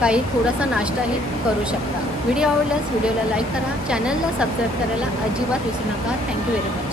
काही थोडासा नाश्ताही करू शकता. व्हिडिओ आवडल्यास व्हिडिओला लाईक करा, चॅनलला सबस्क्राईब करायला अजिबात विसरू नका. Thank you very much.